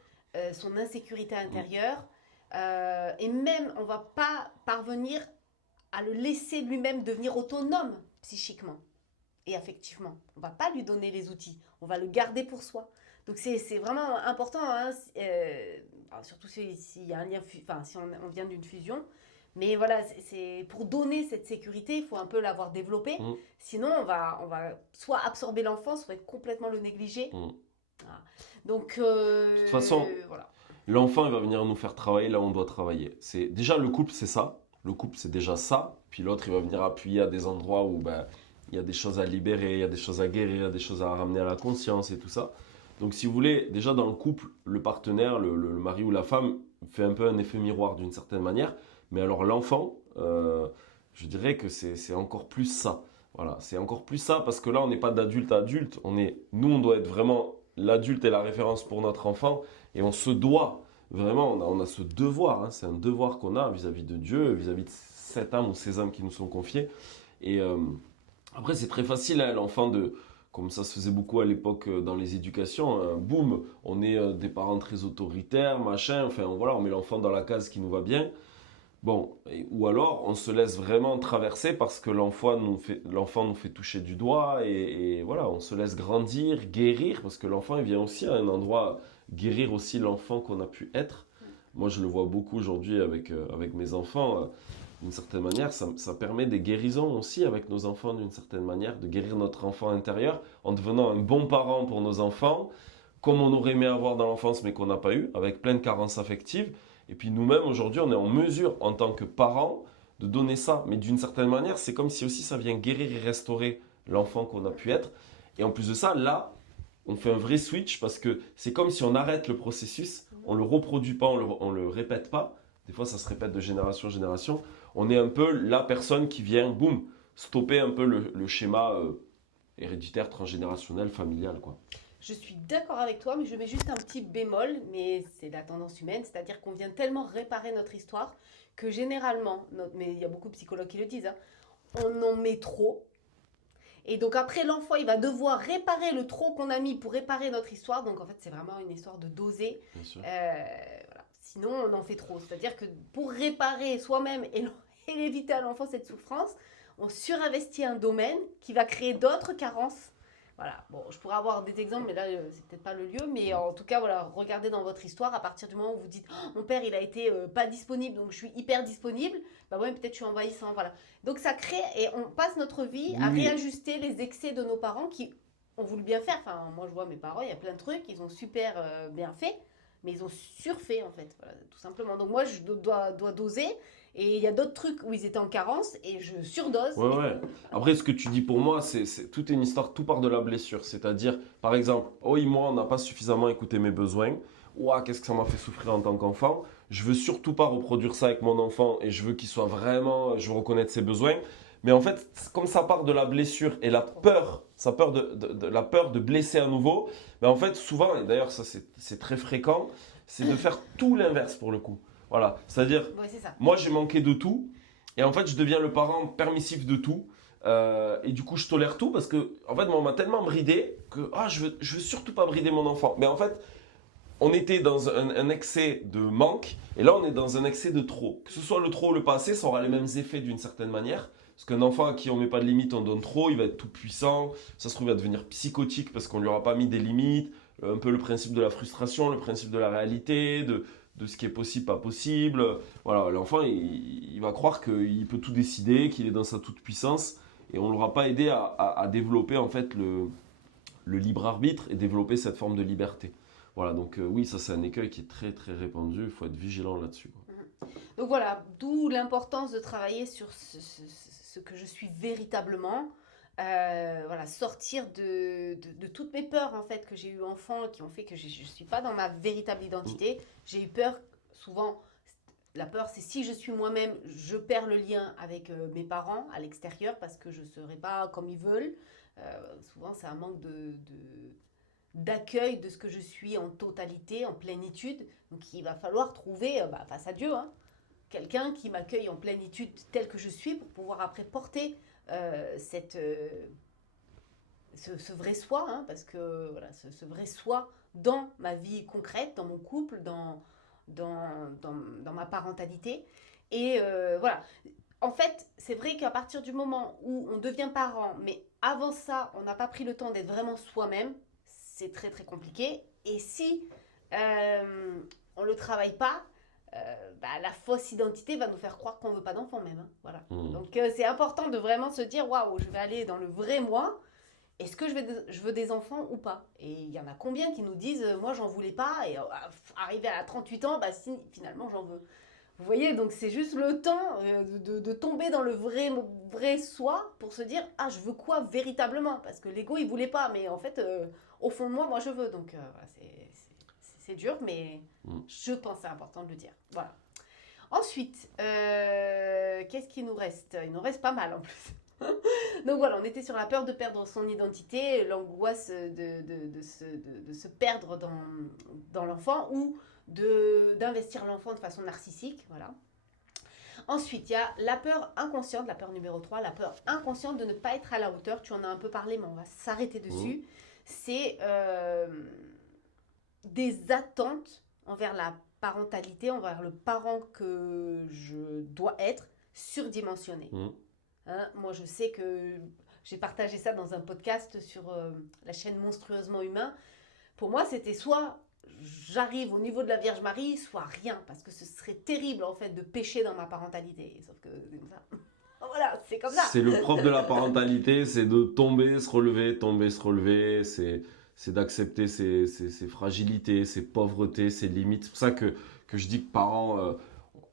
son insécurité intérieure, et même on va pas parvenir à le laisser lui-même devenir autonome psychiquement et affectivement. On va pas lui donner les outils, on va le garder pour soi. Donc c'est vraiment important, hein, surtout s'il y a un lien, enfin si on vient d'une fusion. Mais voilà, c'est pour donner cette sécurité, il faut un peu l'avoir développée. Mm. Sinon, on va soit absorber l'enfant, soit complètement le négliger. Mm. Voilà. Donc, De toute façon, voilà. l'enfant, il va venir nous faire travailler là où on doit travailler. C'est déjà le couple, c'est ça. Le couple, c'est déjà ça. Puis l'autre, il va venir appuyer à des endroits où ben, il y a des choses à libérer, il y a des choses à guérir, il y a des choses à ramener à la conscience et tout ça. Donc, si vous voulez, déjà dans le couple, le partenaire, le mari ou la femme fait un peu un effet miroir d'une certaine manière. Mais alors l'enfant, je dirais que c'est encore plus ça. Voilà, c'est encore plus ça parce que là, on n'est pas d'adulte à adulte. Nous, on doit être vraiment l'adulte et la référence pour notre enfant. Et on se doit, vraiment, on a ce devoir. Hein, c'est un devoir qu'on a vis-à-vis de Dieu, vis-à-vis de cette âme ou ces âmes qui nous sont confiées. Et après, c'est très facile, hein, l'enfant comme ça se faisait beaucoup à l'époque dans les éducations, hein, boum, on est des parents très autoritaires, machin, enfin voilà, on met l'enfant dans la case qui nous va bien. Bon, ou alors on se laisse vraiment traverser parce que l'enfant nous fait toucher du doigt et voilà, on se laisse grandir, guérir, parce que l'enfant il vient aussi à un endroit guérir aussi l'enfant qu'on a pu être. Moi je le vois beaucoup aujourd'hui avec mes enfants. D'une certaine manière, ça permet des guérisons aussi avec nos enfants d'une certaine manière, de guérir notre enfant intérieur en devenant un bon parent pour nos enfants, comme on aurait aimé avoir dans l'enfance mais qu'on n'a pas eu, avec plein de carences affectives. Et puis nous-mêmes, aujourd'hui, on est en mesure, en tant que parents, de donner ça. Mais d'une certaine manière, c'est comme si aussi ça vient guérir et restaurer l'enfant qu'on a pu être. Et en plus de ça, là, on fait un vrai switch parce que c'est comme si on arrête le processus, on le reproduit pas, on le répète pas. Des fois, ça se répète de génération en génération. On est un peu la personne qui vient, boum, stopper un peu le schéma héréditaire, transgénérationnel, familial, quoi. Je suis d'accord avec toi, mais je mets juste un petit bémol, mais c'est la tendance humaine, c'est-à-dire qu'on vient tellement réparer notre histoire que généralement, mais il y a beaucoup de psychologues qui le disent, hein, on en met trop. Et donc après, l'enfant, il va devoir réparer le trop qu'on a mis pour réparer notre histoire. Donc en fait, c'est vraiment une histoire de doser. Bien sûr. Voilà. Sinon, on en fait trop. C'est-à-dire que pour réparer soi-même et éviter à l'enfant cette souffrance, on surinvestit un domaine qui va créer d'autres carences Voilà, bon, je pourrais avoir des exemples, mais là, c'est peut-être pas le lieu. Mais en tout cas, voilà, regardez dans votre histoire, à partir du moment où vous dites oh, mon père, il a été pas disponible, donc je suis hyper disponible, bah ouais, peut-être je suis envahissant, voilà. Donc ça crée, et on passe notre vie à Oui, réajuster les excès de nos parents qui ont voulu bien faire. Enfin, moi, je vois mes parents, il y a plein de trucs, ils ont super bien fait, mais ils ont surfait, en fait, voilà, tout simplement. Donc moi, je dois doser, et il y a d'autres trucs où ils étaient en carence, et je surdose. ouais, ouais. Après, ce que tu dis pour moi, tout est une histoire, tout part de la blessure. C'est-à-dire, par exemple, oui, moi, on n'a pas suffisamment écouté mes besoins. Ouah, qu'est-ce que ça m'a fait souffrir en tant qu'enfant. Je veux surtout pas reproduire ça avec mon enfant et je veux qu'il soit vraiment, je veux reconnaître ses besoins. Mais en fait, comme ça part de la blessure et la peur, la peur de blesser à nouveau, mais en fait, souvent, et d'ailleurs, ça c'est très fréquent, c'est de faire tout l'inverse pour le coup. Voilà, c'est-à-dire, Ouais, c'est ça. moi j'ai manqué de tout et en fait, je deviens le parent permissif de tout. Et du coup, je tolère tout parce que, en fait, moi, on m'a tellement bridé que je veux surtout pas brider mon enfant. Mais en fait, on était dans un excès de manque et là, on est dans un excès de trop. Que ce soit le trop ou le pas assez, ça aura les mêmes effets d'une certaine manière. Parce qu'un enfant à qui on met pas de limite, on donne trop, il va être tout puissant. Ça se trouve, il va devenir psychotique parce qu'on lui aura pas mis des limites. Un peu le principe de la frustration, le principe de la réalité, de ce qui est possible, pas possible. Voilà, l'enfant, il va croire qu'il peut tout décider, qu'il est dans sa toute puissance et on ne l'aura pas aidé à développer en fait le libre arbitre et développer cette forme de liberté. Voilà, donc oui, ça c'est un écueil qui est très très répandu, il faut être vigilant là-dessus, quoi. Donc voilà, d'où l'importance de travailler sur ce que je suis véritablement. Voilà, sortir de toutes mes peurs en fait que j'ai eu enfant qui ont fait que je ne suis pas dans ma véritable identité. J'ai eu peur, souvent, la peur c'est si je suis moi-même, je perds le lien avec mes parents à l'extérieur parce que je ne serai pas comme ils veulent. Souvent c'est un manque d'accueil de ce que je suis en totalité, en plénitude. Donc il va falloir trouver, face à Dieu, hein, quelqu'un qui m'accueille en plénitude tel que je suis pour pouvoir après porter ce vrai soi, hein, parce que voilà, ce vrai soi dans ma vie concrète, dans mon couple, dans ma parentalité. Et voilà. En fait, c'est vrai qu'à partir du moment où on devient parent, mais avant ça, on n'a pas pris le temps d'être vraiment soi-même, c'est très très compliqué. Et si on ne le travaille pas, la fausse identité va nous faire croire qu'on ne veut pas d'enfant même, hein. Voilà. Donc c'est important de vraiment se dire waouh, je vais aller dans le vrai moi. Est-ce que je veux des enfants ou pas? Et il y en a combien qui nous disent moi j'en voulais pas et arrivé à 38 ans, bah si finalement j'en veux. Vous voyez, donc c'est juste le temps de tomber dans le vrai soi pour se dire ah je veux quoi véritablement, parce que l'ego il voulait pas, mais en fait au fond de moi je veux. Donc voilà, c'est dur, mais je pense que c'est important de le dire. Voilà. Ensuite, qu'est-ce qu'il nous reste? Il nous reste pas mal en plus. Donc voilà, on était sur la peur de perdre son identité, l'angoisse de se perdre dans l'enfant ou d'investir l'enfant de façon narcissique. Voilà. Ensuite, il y a la peur inconsciente, la peur numéro 3, la peur inconsciente de ne pas être à la hauteur. Tu en as un peu parlé, mais on va s'arrêter dessus. C'est des attentes envers la parentalité, envers le parent que je dois être, surdimensionné. Hein, moi, je sais que j'ai partagé ça dans un podcast sur la chaîne Monstrueusement Humain. Pour moi, c'était soit j'arrive au niveau de la Vierge Marie, soit rien, parce que ce serait terrible en fait de pécher dans ma parentalité. Sauf que c'est comme ça. Voilà, c'est comme ça. C'est le propre de la parentalité, c'est de tomber, se relever, c'est d'accepter ses fragilités, ses pauvretés, ses limites. C'est pour ça que je dis que parents,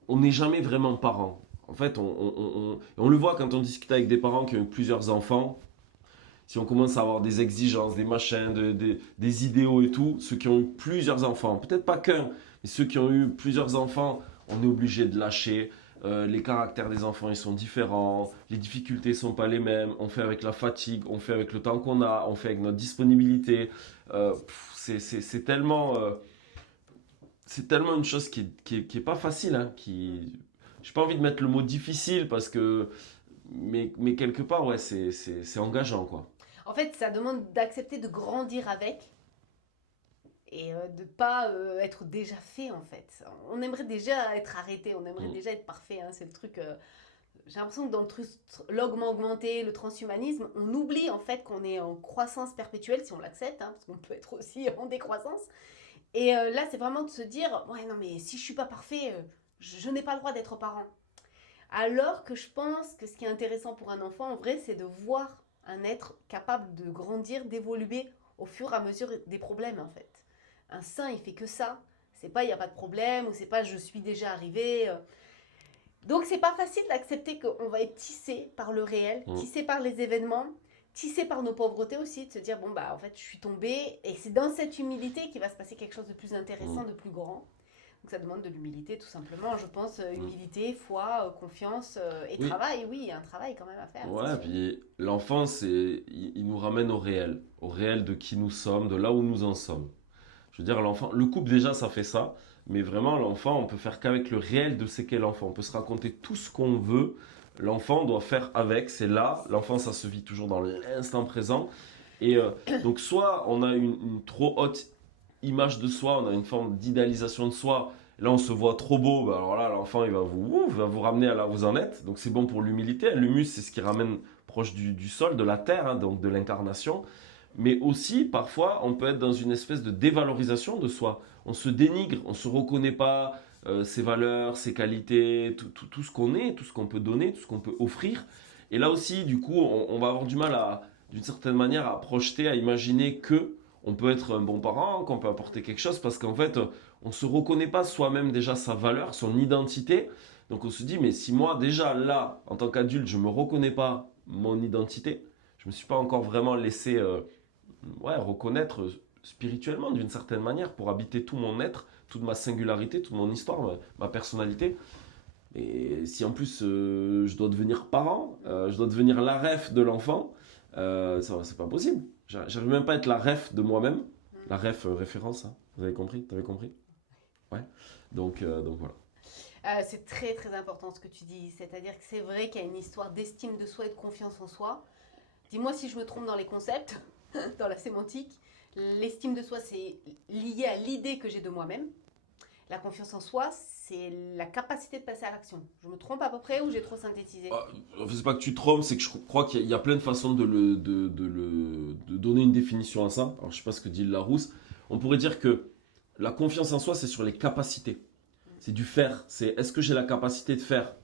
on n'est jamais vraiment parents. En fait, on le voit quand on discute avec des parents qui ont eu plusieurs enfants. Si on commence à avoir des exigences, des machins, des idéaux et tout, ceux qui ont eu plusieurs enfants, peut-être pas qu'un, mais ceux qui ont eu plusieurs enfants, on est obligé de lâcher. Les caractères des enfants, ils sont différents. Les difficultés ne sont pas les mêmes. On fait avec la fatigue, on fait avec le temps qu'on a, on fait avec notre disponibilité. C'est tellement une chose qui est pas facile, hein, j'ai pas envie de mettre le mot difficile parce que, mais quelque part, ouais, c'est engageant, quoi. En fait, ça demande d'accepter de grandir avec et de ne pas être déjà fait, en fait. On aimerait déjà être arrêté, on aimerait déjà être parfait, hein, c'est le truc. j'ai l'impression que dans l'augment augmenté, le transhumanisme, on oublie en fait qu'on est en croissance perpétuelle, si on l'accepte, hein, parce qu'on peut être aussi en décroissance. Et là, c'est vraiment de se dire, ouais, non, mais si je suis pas parfait, je n'ai pas le droit d'être parent. Alors que je pense que ce qui est intéressant pour un enfant, en vrai, c'est de voir un être capable de grandir, d'évoluer au fur et à mesure des problèmes, en fait. Un saint, il fait que ça. C'est pas, il n'y a pas de problème, ou c'est pas, je suis déjà arrivé. Donc, c'est pas facile d'accepter qu'on va être tissé par le réel, tissé par les événements, tissé par nos pauvretés aussi, de se dire, bon, bah, en fait, je suis tombée. Et c'est dans cette humilité qu'il va se passer quelque chose de plus intéressant, de plus grand. Donc ça demande de l'humilité tout simplement, je pense, humilité, foi, confiance et Oui. travail, oui, il y a un travail quand même à faire. Ouais, puis l'enfant, il nous ramène au réel de qui nous sommes, de là où nous en sommes. Je veux dire, l'enfant, le couple déjà, ça fait ça, mais vraiment, l'enfant, on peut faire qu'avec le réel de ce qu'est l'enfant. On peut se raconter tout ce qu'on veut, l'enfant doit faire avec, c'est là, l'enfant, ça se vit toujours dans l'instant présent. Et donc, soit on a une trop haute image de soi, on a une forme d'idéalisation de soi. Là, on se voit trop beau, bah alors là, l'enfant, va vous ramener à là où vous en êtes. Donc, c'est bon pour l'humilité. L'humus, c'est ce qui ramène proche du sol, de la terre, hein, donc de l'incarnation. Mais aussi, parfois, on peut être dans une espèce de dévalorisation de soi. On se dénigre, on ne se reconnaît pas ses valeurs, ses qualités, tout ce qu'on est, tout ce qu'on peut donner, tout ce qu'on peut offrir. Et là aussi, du coup, on va avoir du mal d'une certaine manière, à projeter, à imaginer que on peut être un bon parent, qu'on peut apporter quelque chose, parce qu'en fait, on ne se reconnaît pas soi-même déjà sa valeur, son identité. Donc on se dit, mais si moi déjà là, en tant qu'adulte, je ne me reconnais pas mon identité, je ne me suis pas encore vraiment laissé reconnaître spirituellement d'une certaine manière pour habiter tout mon être, toute ma singularité, toute mon histoire, ma personnalité. Et si en plus je dois devenir parent, je dois devenir la ref de l'enfant, c'est pas possible. J'arrive même pas à être la ref de moi-même. La ref référence, hein. Vous avez compris? T'avais compris? Ouais. Donc voilà. C'est très très important ce que tu dis, c'est-à-dire que c'est vrai qu'il y a une histoire d'estime de soi et de confiance en soi. Dis-moi si je me trompe dans les concepts, dans la sémantique. L'estime de soi, c'est lié à l'idée que j'ai de moi-même. La confiance en soi, c'est la capacité de passer à l'action. Je me trompe à peu près ou j'ai trop synthétisé? C'est pas que tu te trompes, c'est que je crois qu'il y a plein de façons de donner une définition à ça. Alors je sais pas ce que dit Larousse. On pourrait dire que la confiance en soi, c'est sur les capacités. C'est du faire. C'est est-ce que j'ai la capacité de faire?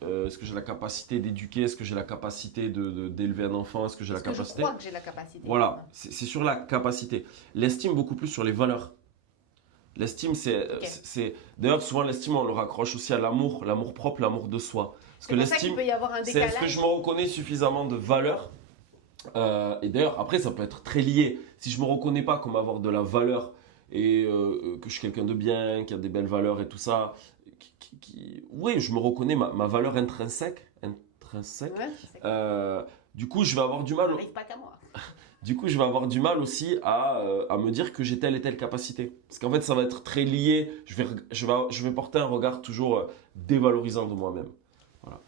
Est-ce que j'ai la capacité d'éduquer? Est-ce que j'ai la capacité d'élever un enfant? Est-ce que j'ai la Parce que je capacité? crois que j'ai la capacité. Voilà, c'est sur la capacité. L'estime, beaucoup plus sur les valeurs. L'estime, Ok. D'ailleurs, souvent, l'estime, on le raccroche aussi à l'amour propre, l'amour de soi. Parce que C'est pour ça qu'il l'estime, peut y avoir un c'est est-ce que décalage. je me reconnais suffisamment de valeur. Et d'ailleurs, après, ça peut être très lié. Si je me reconnais pas comme avoir de la valeur et que je suis quelqu'un de bien, qui a des belles valeurs et tout ça, oui, je me reconnais ma valeur intrinsèque. Ouais, c'est ça. Du coup, je vais avoir du mal. Ça n'arrive pas qu'à moi. Du coup, je vais avoir du mal aussi à me dire que j'ai telle et telle capacité. Parce qu'en fait, ça va être très lié. Je vais porter un regard toujours dévalorisant de moi-même. Voilà.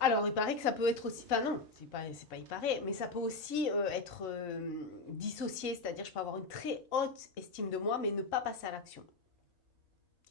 Alors, il paraît que ça peut être aussi. Enfin, non, c'est pas il paraît, mais ça peut aussi être dissocié, c'est-à-dire je peux avoir une très haute estime de moi, mais ne pas passer à l'action.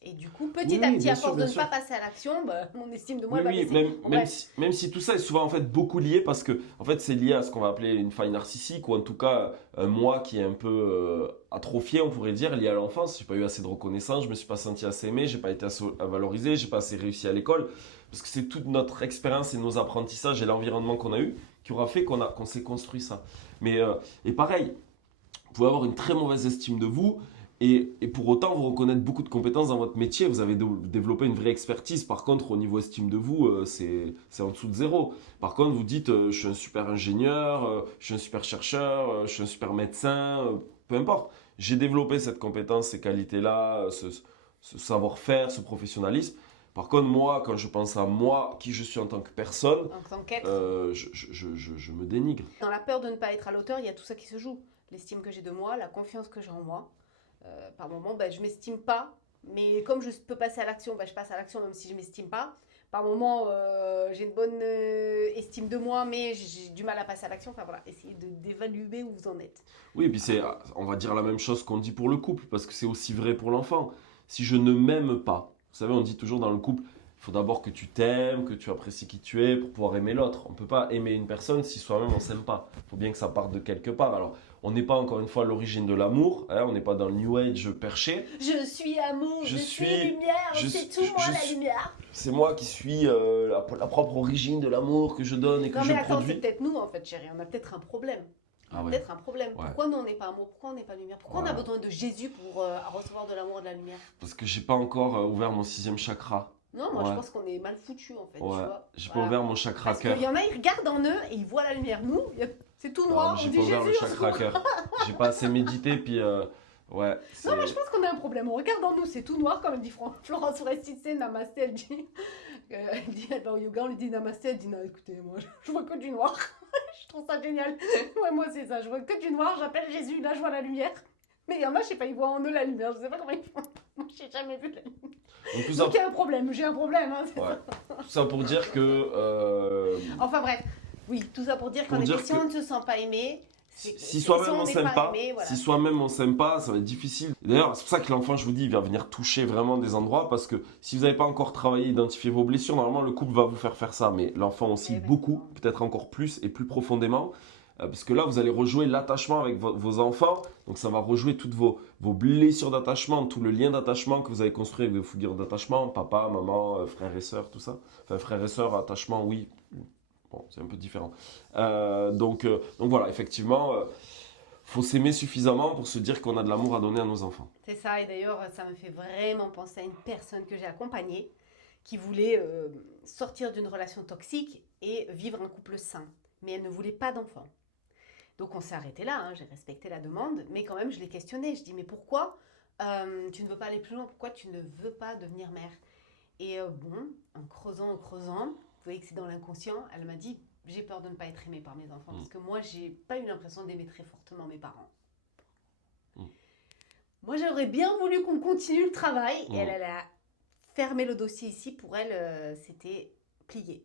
Et du coup, petit Oui, à oui, petit, à bien sûr, force de bien ne sûr. pas passer à l'action, bah, mon estime de moi Oui, elle va oui, baisser. même, Bon, même bref. si, même si tout ça est souvent en fait beaucoup lié parce que en fait c'est lié à ce qu'on va appeler une faille narcissique ou en tout cas un moi qui est un peu atrophié, on pourrait dire, lié à l'enfance. J'ai pas eu assez de reconnaissance, je me suis pas senti assez aimé, j'ai pas été assez valorisé, j'ai pas assez réussi à l'école parce que c'est toute notre expérience et nos apprentissages et l'environnement qu'on a eu qui aura fait qu'on s'est construit ça. Mais et pareil, vous pouvez avoir une très mauvaise estime de vous et pour autant vous reconnaître beaucoup de compétences dans votre métier. Vous avez développé une vraie expertise. Par contre, au niveau estime de vous, c'est en dessous de zéro. Par contre, vous dites je suis un super ingénieur, je suis un super chercheur, je suis un super médecin, peu importe. J'ai développé cette compétence, ces qualités-là, ce savoir-faire, ce professionnalisme. Par contre, moi, quand je pense à moi, qui je suis en tant que personne, En tant qu'être, je me dénigre. dans la peur de ne pas être à l'auteur, il y a tout ça qui se joue. L'estime que j'ai de moi, la confiance que j'ai en moi. Par moment, bah, je m'estime pas, mais comme je peux passer à l'action, bah, je passe à l'action même si je m'estime pas. Par moment, j'ai une bonne estime de moi, mais j'ai du mal à passer à l'action. Enfin voilà, essayez d'évaluer où vous en êtes. Oui, et puis on va dire la même chose qu'on dit pour le couple, parce que c'est aussi vrai pour l'enfant. Si je ne m'aime pas, vous savez, on dit toujours dans le couple, il faut d'abord que tu t'aimes, que tu apprécies qui tu es pour pouvoir aimer l'autre. On ne peut pas aimer une personne si soi-même on ne s'aime pas. Il faut bien que ça parte de quelque part. Alors, on n'est pas encore une fois à l'origine de l'amour, hein, on n'est pas dans le New Age perché. Je suis amour, je suis lumière, c'est tout moi la lumière. C'est moi qui suis la propre origine de l'amour que je donne et que je attends, produis. c'est peut-être nous en fait, chérie, on a peut-être un problème. Ah ouais. Peut-être un problème. Ouais. Pourquoi nous on n'est pas amour? Pourquoi on n'est pas lumière? Pourquoi on a besoin de Jésus pour recevoir de l'amour et de la lumière? Parce que j'ai pas encore ouvert mon 6e chakra. Non, moi je pense qu'on est mal foutu en fait. Ouais. Tu vois. J'ai pas ouvert mon chakra Parce cœur. qu'il y en a, ils regardent en eux et ils voient la lumière. Nous, c'est tout noir. J'ai on pas dit ouvert Jésus. le chakra cœur. J'ai pas assez médité, puis ouais. Non, moi je pense qu'on a un problème. On regarde en nous, c'est tout noir, comme elle dit Florence Foresti, Namasté, elle dit. Elle va au yoga, on lui dit Namasté, elle dit non, écoutez, moi je vois que du noir. Je trouve ça génial. Ouais, moi c'est ça, je vois que du noir, j'appelle Jésus, là je vois la lumière. Mais il y en a, je sais pas, ils voient en eux la lumière, je sais pas comment ils font. Moi j'ai jamais vu la lumière. Donc il y a un problème, j'ai un problème. Hein, ouais. Tout ça pour dire que. Enfin bref, oui, tout ça pour dire qu'en effet, si on ne se sent pas aimé. Si soi-même on s'aime pas, voilà. Si soi-même on s'aime pas, ça va être difficile. D'ailleurs, c'est pour ça que l'enfant, je vous dis, il va venir toucher vraiment des endroits parce que si vous n'avez pas encore travaillé, identifié vos blessures, normalement le couple va vous faire ça, mais l'enfant aussi beaucoup, peut-être encore plus et plus profondément, parce que là vous allez rejouer l'attachement avec vos enfants, donc ça va rejouer toutes vos blessures d'attachement, tout le lien d'attachement que vous avez construit avec vos figures d'attachement, papa, maman, frères et sœurs, tout ça. Enfin, frères et sœurs, attachement, oui. Bon, c'est un peu différent. Donc voilà, effectivement, faut s'aimer suffisamment pour se dire qu'on a de l'amour à donner à nos enfants. C'est ça, et d'ailleurs, ça me fait vraiment penser à une personne que j'ai accompagnée qui voulait sortir d'une relation toxique et vivre un couple sain. Mais elle ne voulait pas d'enfant. Donc on s'est arrêté là, hein, j'ai respecté la demande, mais quand même je l'ai questionnée. Je dis, mais pourquoi tu ne veux pas aller plus loin? Pourquoi tu ne veux pas devenir mère? Et bon, en creusant, vous voyez que c'est dans l'inconscient, elle m'a dit, j'ai peur de ne pas être aimée par mes enfants, parce que moi, j'ai pas eu l'impression d'aimer très fortement mes parents. Moi, j'aurais bien voulu qu'on continue le travail, et elle a fermé le dossier ici, pour elle, c'était plié.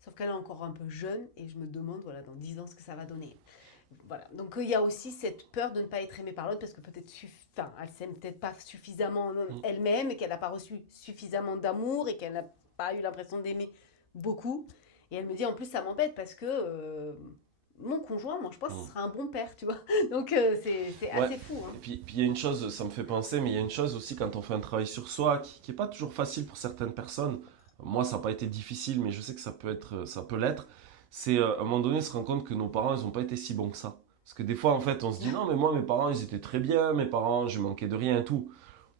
Sauf qu'elle est encore un peu jeune, et je me demande, voilà, dans 10 ans, ce que ça va donner. Voilà, donc il y a aussi cette peur de ne pas être aimée par l'autre, parce que peut-être, elle s'aime peut-être pas suffisamment elle-même, et qu'elle n'a pas reçu suffisamment d'amour, et qu'elle n'a pas eu l'impression d'aimer beaucoup. Et elle me dit, en plus, ça m'embête, parce que mon conjoint, moi, je pense que ce sera un bon père, tu vois. Donc, c'est assez fou. Hein. Et puis, il y a une chose, ça me fait penser, mais il y a une chose aussi, quand on fait un travail sur soi, qui n'est pas toujours facile pour certaines personnes. Moi, ça n'a pas été difficile, mais je sais que ça peut l'être. C'est à un moment donné se rendre compte que nos parents, ils n'ont pas été si bons que ça. Parce que des fois, en fait, on se dit, non, mais moi, mes parents, ils étaient très bien, mes parents, je manquais de rien et tout.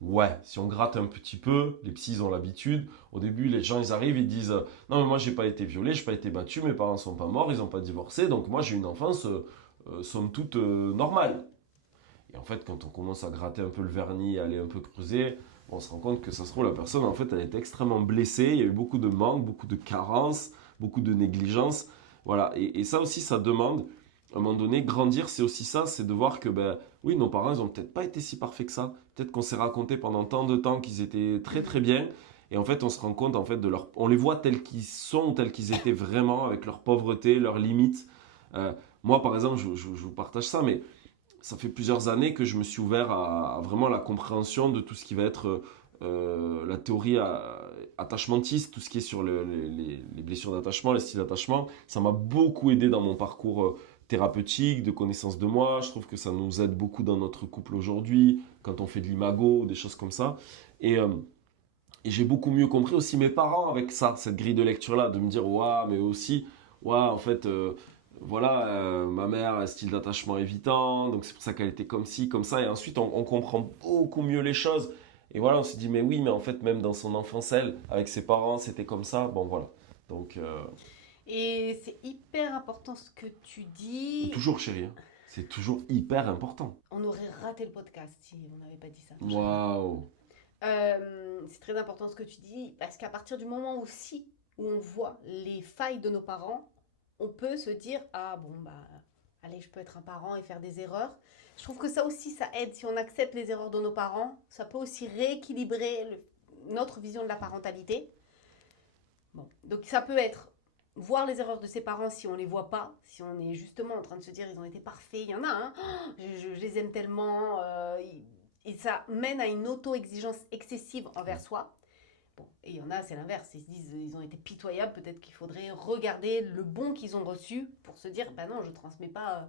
Ouais, si on gratte un petit peu, les psys ils ont l'habitude. Au début, les gens ils arrivent, ils disent non, mais moi j'ai pas été violé, j'ai pas été battu, mes parents sont pas morts, ils ont pas divorcé, donc moi j'ai une enfance somme toute normale. Et en fait, quand on commence à gratter un peu le vernis, à aller un peu creuser, on se rend compte que ça se trouve, la personne en fait elle est extrêmement blessée, il y a eu beaucoup de manques, beaucoup de carences, beaucoup de négligence. Voilà, et ça aussi, ça demande. À un moment donné, grandir, c'est aussi ça, c'est de voir que, ben, oui, nos parents, ils n'ont peut-être pas été si parfaits que ça. Peut-être qu'on s'est raconté pendant tant de temps qu'ils étaient très très bien. Et en fait, on se rend compte, en fait, on les voit tels qu'ils sont, tels qu'ils étaient vraiment, avec leur pauvreté, leurs limites. Moi, par exemple, je vous partage ça, mais ça fait plusieurs années que je me suis ouvert à vraiment la compréhension de tout ce qui va être la théorie attachementiste, tout ce qui est sur les blessures d'attachement, les styles d'attachement. Ça m'a beaucoup aidé dans mon parcours thérapeutique, de connaissance de moi. Je trouve que ça nous aide beaucoup dans notre couple aujourd'hui, quand on fait de l'imago, des choses comme ça. Et j'ai beaucoup mieux compris aussi mes parents avec ça, cette grille de lecture-là, de me dire, waouh, mais aussi, waouh, en fait, voilà, ma mère a un style d'attachement évitant, donc c'est pour ça qu'elle était comme ci, comme ça. Et ensuite, on comprend beaucoup mieux les choses. Et voilà, on se dit, mais oui, mais en fait, même dans son enfance, elle, avec ses parents, c'était comme ça. Bon, voilà. Donc... Et c'est hyper important ce que tu dis. Toujours, chérie. C'est toujours hyper important. On aurait raté le podcast si on n'avait pas dit ça. Waouh. C'est très important ce que tu dis, parce qu'à partir du moment aussi où on voit les failles de nos parents, on peut se dire, ah bon, bah, allez, je peux être un parent et faire des erreurs. Je trouve que ça aussi, ça aide. Si on accepte les erreurs de nos parents, ça peut aussi rééquilibrer notre vision de la parentalité. Bon, donc ça peut être voir les erreurs de ses parents si on ne les voit pas, si on est justement en train de se dire ils ont été parfaits, il y en a, hein, je les aime tellement, et ça mène à une auto-exigence excessive envers soi. Bon. Et il y en a, c'est l'inverse. Ils se disent, ils ont été pitoyables, peut-être qu'il faudrait regarder le bon qu'ils ont reçu pour se dire, bah non, je ne transmets pas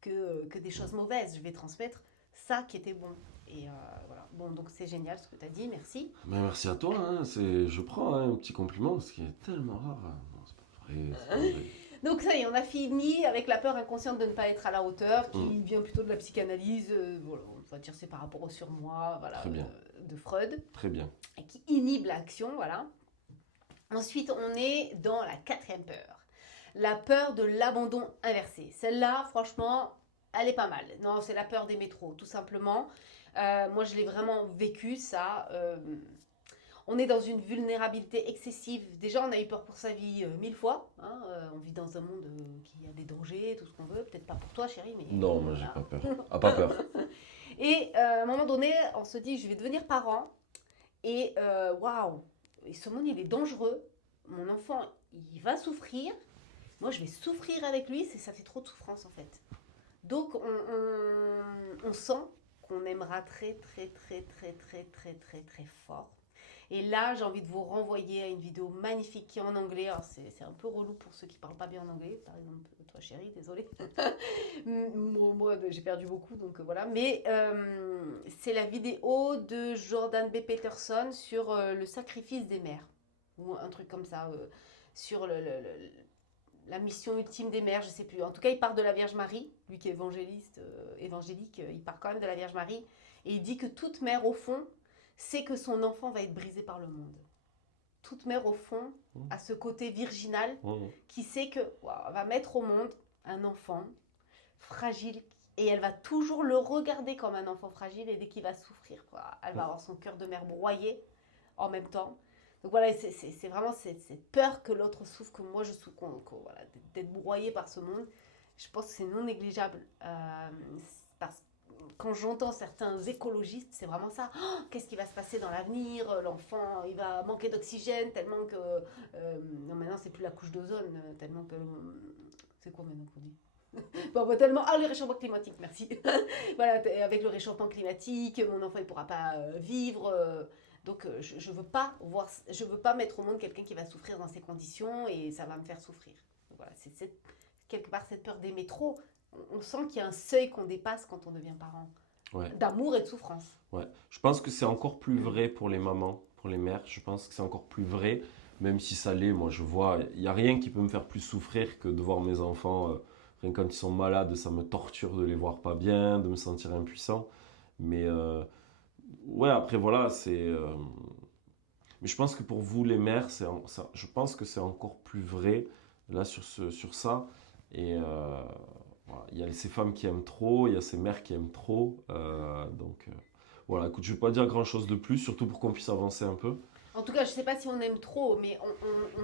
que des choses mauvaises, je vais transmettre ça qui était bon. Et voilà. Bon, donc c'est génial ce que tu as dit, merci. Mais merci à toi, hein, je prends hein, un petit compliment, ce qui est tellement rare. Non, c'est pas vrai, c'est pas vrai. Donc ça y est, on a fini avec la peur inconsciente de ne pas être à la hauteur, qui vient plutôt de la psychanalyse, voilà, on va dire c'est par rapport au surmoi, voilà, Très bien. de Freud, Très bien. et qui inhibe l'action, voilà. Ensuite, on est dans la quatrième peur, la peur de l'abandon inversé. Celle-là, franchement, elle est pas mal. Non, c'est la peur des métros, tout simplement. Moi, je l'ai vraiment vécu, ça. On est dans une vulnérabilité excessive. Déjà, on a eu peur pour sa vie 1000 fois. Hein. On vit dans un monde qui a des dangers, tout ce qu'on veut. Peut-être pas pour toi, chérie, mais... Non, moi j'ai pas peur. Ah, pas peur. Et à un moment donné, on se dit, je vais devenir parent. Et waouh, ce monde, il est dangereux. Mon enfant, il va souffrir. Moi, je vais souffrir avec lui. Ça fait trop de souffrance, en fait. Donc, on sent qu'on aimera très, très, très, très, très, très, très, très fort. Et là, j'ai envie de vous renvoyer à une vidéo magnifique qui est en anglais. Alors, c'est un peu relou pour ceux qui ne parlent pas bien en anglais. Par exemple, toi, chérie, désolée. moi, j'ai perdu beaucoup, donc voilà. Mais c'est la vidéo de Jordan B. Peterson sur le sacrifice des mères. Ou un truc comme ça. Sur la mission ultime des mères, je ne sais plus. En tout cas, il part de la Vierge Marie. Lui qui est évangélique, il part quand même de la Vierge Marie. Et il dit que toute mère, au fond, c'est que son enfant va être brisé par le monde. Toute mère, au fond, a ce côté virginal qui sait que elle va mettre au monde un enfant fragile et elle va toujours le regarder comme un enfant fragile et dès qu'il va souffrir, elle va avoir son cœur de mère broyé en même temps. Donc voilà, c'est vraiment cette peur que l'autre souffre, que moi je souffre, voilà, d'être broyé par ce monde. Je pense que c'est non négligeable parce que quand j'entends certains écologistes, c'est vraiment ça. Oh, qu'est-ce qui va se passer dans l'avenir? L'enfant, il va manquer d'oxygène tellement que... non, maintenant, c'est plus la couche d'ozone, tellement que... c'est quoi maintenant qu'on dit? Bon, tellement... Ah, le réchauffement climatique, merci. Voilà, avec le réchauffement climatique, mon enfant, il ne pourra pas vivre. Donc, je veux pas mettre au monde quelqu'un qui va souffrir dans ces conditions et ça va me faire souffrir. Donc, voilà, c'est quelque part cette peur d'aimer trop. On sent qu'il y a un seuil qu'on dépasse quand on devient parent, d'amour et de souffrance. Ouais. Je pense que c'est encore plus vrai pour les mamans, pour les mères. Je pense que c'est encore plus vrai, même si ça l'est. Moi, je vois, il n'y a rien qui peut me faire plus souffrir que de voir mes enfants, rien quand ils sont malades, ça me torture de les voir pas bien, de me sentir impuissant. Mais ouais, après voilà, mais je pense que pour vous, les mères, je pense que c'est encore plus vrai là sur ça. Et voilà. Il y a ces femmes qui aiment trop, il y a ces mères qui aiment trop. Voilà, écoute, je ne vais pas dire grand-chose de plus, surtout pour qu'on puisse avancer un peu. En tout cas, je ne sais pas si on aime trop, mais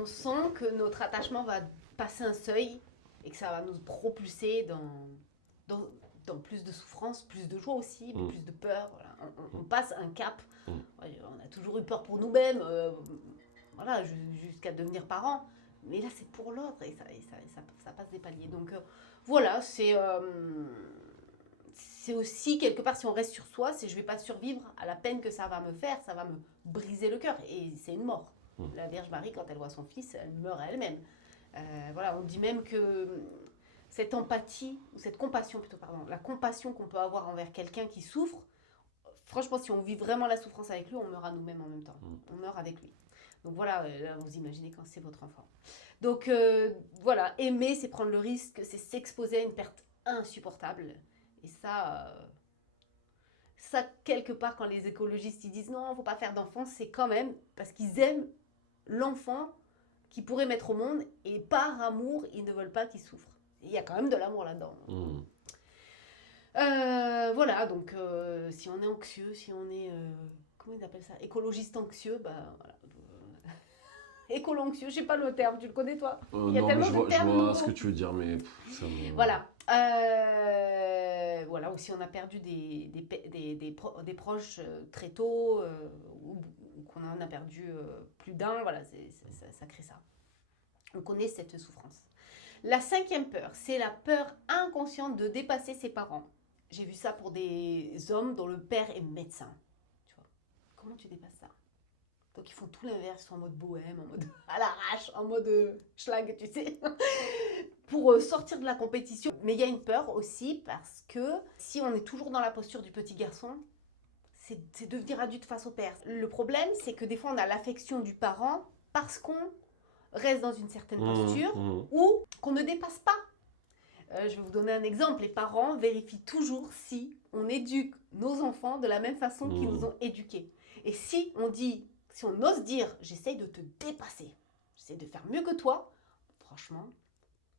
on sent que notre attachement va passer un seuil et que ça va nous propulser dans plus de souffrance, plus de joie aussi, plus de peur. Voilà. On passe un cap. On a toujours eu peur pour nous-mêmes, voilà, jusqu'à devenir parents. Mais là, c'est pour l'autre et ça passe des paliers. Donc voilà, c'est aussi quelque part, si on reste sur soi, c'est je ne vais pas survivre à la peine que ça va me faire, ça va me briser le cœur. Et c'est une mort. La Vierge Marie, quand elle voit son fils, elle meurt à elle-même. Voilà, on dit même que cette empathie, ou cette compassion plutôt, pardon, la compassion qu'on peut avoir envers quelqu'un qui souffre, franchement, si on vit vraiment la souffrance avec lui, on meurt à nous-mêmes en même temps. On meurt avec lui. Donc voilà, là, vous imaginez quand c'est votre enfant. Donc voilà, aimer, c'est prendre le risque, c'est s'exposer à une perte insupportable. Et ça, quelque part, quand les écologistes ils disent non, il ne faut pas faire d'enfants, c'est quand même parce qu'ils aiment l'enfant qu'ils pourraient mettre au monde et par amour, ils ne veulent pas qu'il souffre. Il y a quand même de l'amour là-dedans. Voilà, donc si on est anxieux, si on est, comment ils appellent ça, écologiste anxieux, bah voilà. Écolo-anxieux, je sais pas le terme, tu le connais toi? Il y a non, tellement mais de termes je vois nouveaux. ce que tu veux dire, mais ça me... Voilà. Voilà, aussi on a perdu des proches très tôt, ou qu'on en a perdu plus d'un, voilà, ça crée ça. On connaît cette souffrance. La cinquième peur, c'est la peur inconsciente de dépasser ses parents. J'ai vu ça pour des hommes dont le père est médecin. Tu vois, comment tu dépasses ça? Donc ils font tout l'inverse, ils sont en mode bohème, en mode à l'arrache, en mode schlag, tu sais, pour sortir de la compétition. Mais il y a une peur aussi parce que si on est toujours dans la posture du petit garçon, c'est devenir adulte face au père. Le problème, c'est que des fois on a l'affection du parent parce qu'on reste dans une certaine posture ou qu'on ne dépasse pas. Je vais vous donner un exemple. Les parents vérifient toujours si on éduque nos enfants de la même façon qu'ils nous ont éduqués. Et si on ose dire, j'essaye de te dépasser, j'essaie de faire mieux que toi, franchement,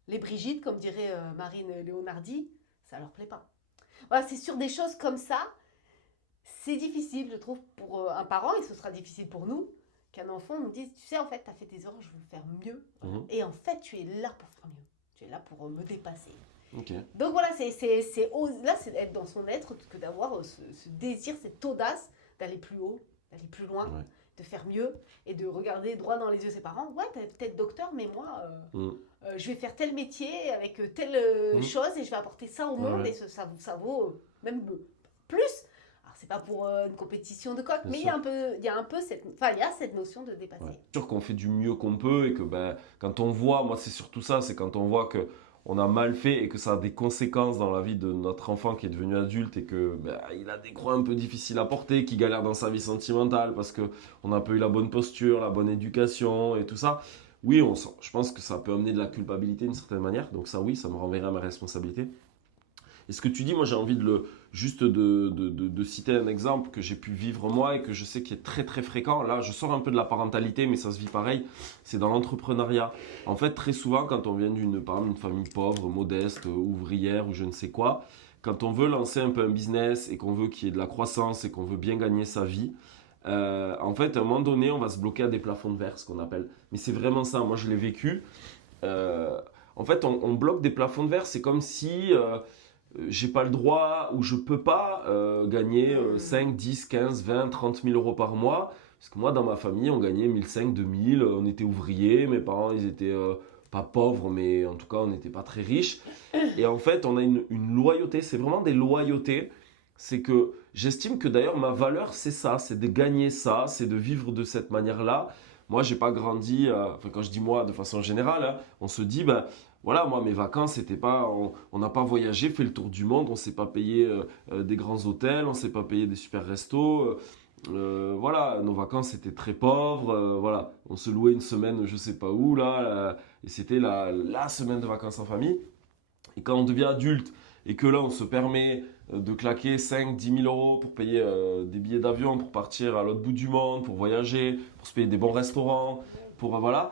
les Brigitte, comme dirait Marine Léonardi, ça leur plaît pas. Voilà, c'est sur des choses comme ça, c'est difficile, je trouve, pour un parent, et ce sera difficile pour nous, qu'un enfant nous dise, tu sais, en fait, tu as fait tes erreurs, je veux faire mieux. Et en fait, tu es là pour faire mieux. Tu es là pour me dépasser. Okay. Donc voilà, là, c'est être dans son être que d'avoir ce désir, cette audace d'aller plus haut, d'aller plus loin, de faire mieux et de regarder droit dans les yeux ses parents. Ouais, t'es peut-être docteur, mais moi, je vais faire tel métier avec telle chose et je vais apporter ça au monde et ça vaut même plus. Alors, c'est pas pour une compétition de coq, mais il y a un peu cette notion de dépasser. C'est sûr qu'on fait du mieux qu'on peut et que quand on voit, moi c'est surtout ça, c'est quand on voit que on a mal fait et que ça a des conséquences dans la vie de notre enfant qui est devenu adulte et que il a des croix un peu difficiles à porter, qui galère dans sa vie sentimentale parce qu'on n'a pas eu la bonne posture, la bonne éducation et tout ça. Oui, je pense que ça peut amener de la culpabilité d'une certaine manière. Donc ça, oui, ça me renverrait à ma responsabilité. Et ce que tu dis, moi j'ai envie de citer un exemple que j'ai pu vivre moi et que je sais qui est très très fréquent. Là, je sors un peu de la parentalité, mais ça se vit pareil. C'est dans l'entrepreneuriat. En fait, très souvent, quand on vient d'une famille pauvre, modeste, ouvrière ou je ne sais quoi, quand on veut lancer un peu un business et qu'on veut qu'il y ait de la croissance et qu'on veut bien gagner sa vie, en fait, à un moment donné, on va se bloquer à des plafonds de verre, ce qu'on appelle. Mais c'est vraiment ça. Moi, je l'ai vécu. En fait, on bloque des plafonds de verre. C'est comme si j'ai pas le droit ou je peux pas gagner 5, 10, 15, 20, 30 000 euros par mois. Parce que moi, dans ma famille, on gagnait 1500, 2000, on était ouvriers, mes parents, ils étaient pas pauvres, mais en tout cas, on n'était pas très riches. Et en fait, on a une loyauté, c'est vraiment des loyautés. C'est que j'estime que d'ailleurs, ma valeur, c'est ça, c'est de gagner ça, c'est de vivre de cette manière-là. Moi, j'ai pas grandi, quand je dis moi, de façon générale, hein, on se dit, voilà, moi, mes vacances, c'était pas, on n'a pas voyagé, fait le tour du monde, on s'est pas payé des grands hôtels, on s'est pas payé des super restos. Voilà, nos vacances c'était très pauvres. Voilà, on se louait une semaine, je sais pas où là, et c'était la semaine de vacances en famille. Et quand on devient adulte et que là, on se permet de claquer 5, 10 000 euros pour payer des billets d'avion, pour partir à l'autre bout du monde, pour voyager, pour se payer des bons restaurants, pour voilà.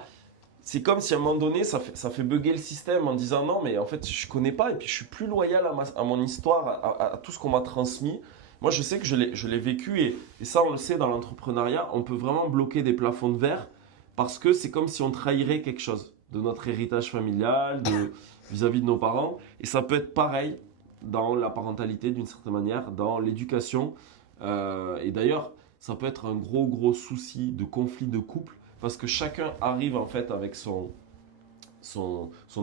C'est comme si à un moment donné, ça fait bugger le système en disant non, mais en fait, je connais pas et puis je suis plus loyal à mon histoire, à tout ce qu'on m'a transmis. Moi, je sais que je l'ai vécu et ça, on le sait dans l'entrepreneuriat, on peut vraiment bloquer des plafonds de verre parce que c'est comme si on trahirait quelque chose de notre héritage familial, vis-à-vis de nos parents. Et ça peut être pareil dans la parentalité d'une certaine manière, dans l'éducation. Et d'ailleurs, ça peut être un gros souci de conflit de couple parce que chacun arrive en fait avec son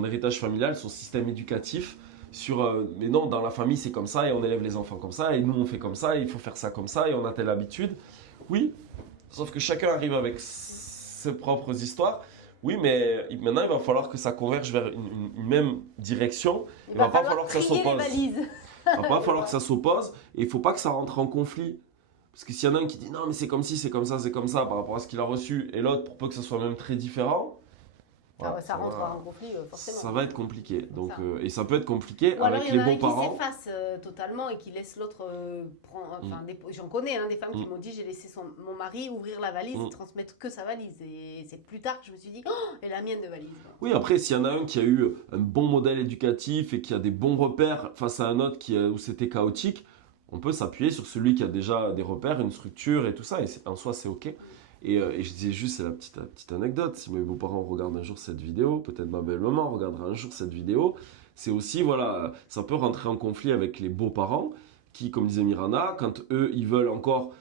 héritage familial, son système éducatif mais non, dans la famille c'est comme ça et on élève les enfants comme ça et nous on fait comme ça et il faut faire ça comme ça et on a telle habitude. Oui, sauf que chacun arrive avec ses propres histoires. Oui, mais maintenant il va falloir que ça converge vers une même direction. Il va pas falloir que ça s'oppose. Il va pas falloir que ça s'oppose et il faut pas que ça rentre en conflit. Parce que s'il y en a un qui dit non mais c'est comme ci, c'est comme ça par rapport à ce qu'il a reçu et l'autre pour peu que ça soit même très différent, voilà, ça rentre en conflit forcément. Ça va être compliqué. Donc, et ça peut être compliqué ou avec les bons parents. Alors il y en a un qui s'efface totalement et qui laisse l'autre prendre. J'en connais des femmes qui m'ont dit j'ai laissé mon mari ouvrir la valise et transmettre que sa valise. Et c'est plus tard que je me suis dit et la mienne de valise. Oui, après s'il y en a un qui a eu un bon modèle éducatif et qui a des bons repères face à un autre où c'était chaotique, on peut s'appuyer sur celui qui a déjà des repères, une structure et tout ça. Et en soi c'est ok. Et je disais juste, c'est la petite anecdote, si mes beaux-parents regardent un jour cette vidéo, peut-être ma belle-maman regardera un jour cette vidéo, c'est aussi, voilà, ça peut rentrer en conflit avec les beaux-parents qui, comme disait Miranda, quand eux, ils veulent encore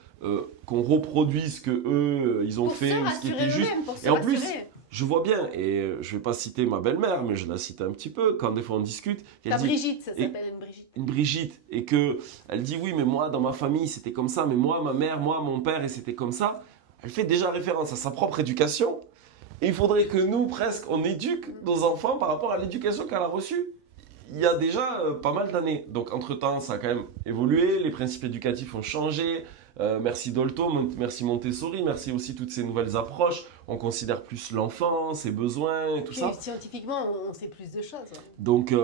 qu'on reproduise ce que eux, ils ont fait, ce qui était juste. Et en plus, je vois bien, et je ne vais pas citer ma belle-mère, mais je la cite un petit peu, quand des fois on discute. Brigitte, ça s'appelle une Brigitte. Une Brigitte, et qu'elle dit, oui, mais moi, dans ma famille, c'était comme ça, mais moi, ma mère, moi, mon père, et c'était comme ça. elle fait déjà référence à sa propre éducation. Et il faudrait que nous, presque, on éduque nos enfants par rapport à l'éducation qu'elle a reçue. Il y a déjà pas mal d'années. Donc, entre-temps, ça a quand même évolué. Les principes éducatifs ont changé. Merci Dolto, merci Montessori, merci aussi toutes ces nouvelles approches. On considère plus l'enfant, ses besoins et tout ça. Scientifiquement, on sait plus de choses. Ouais. Donc,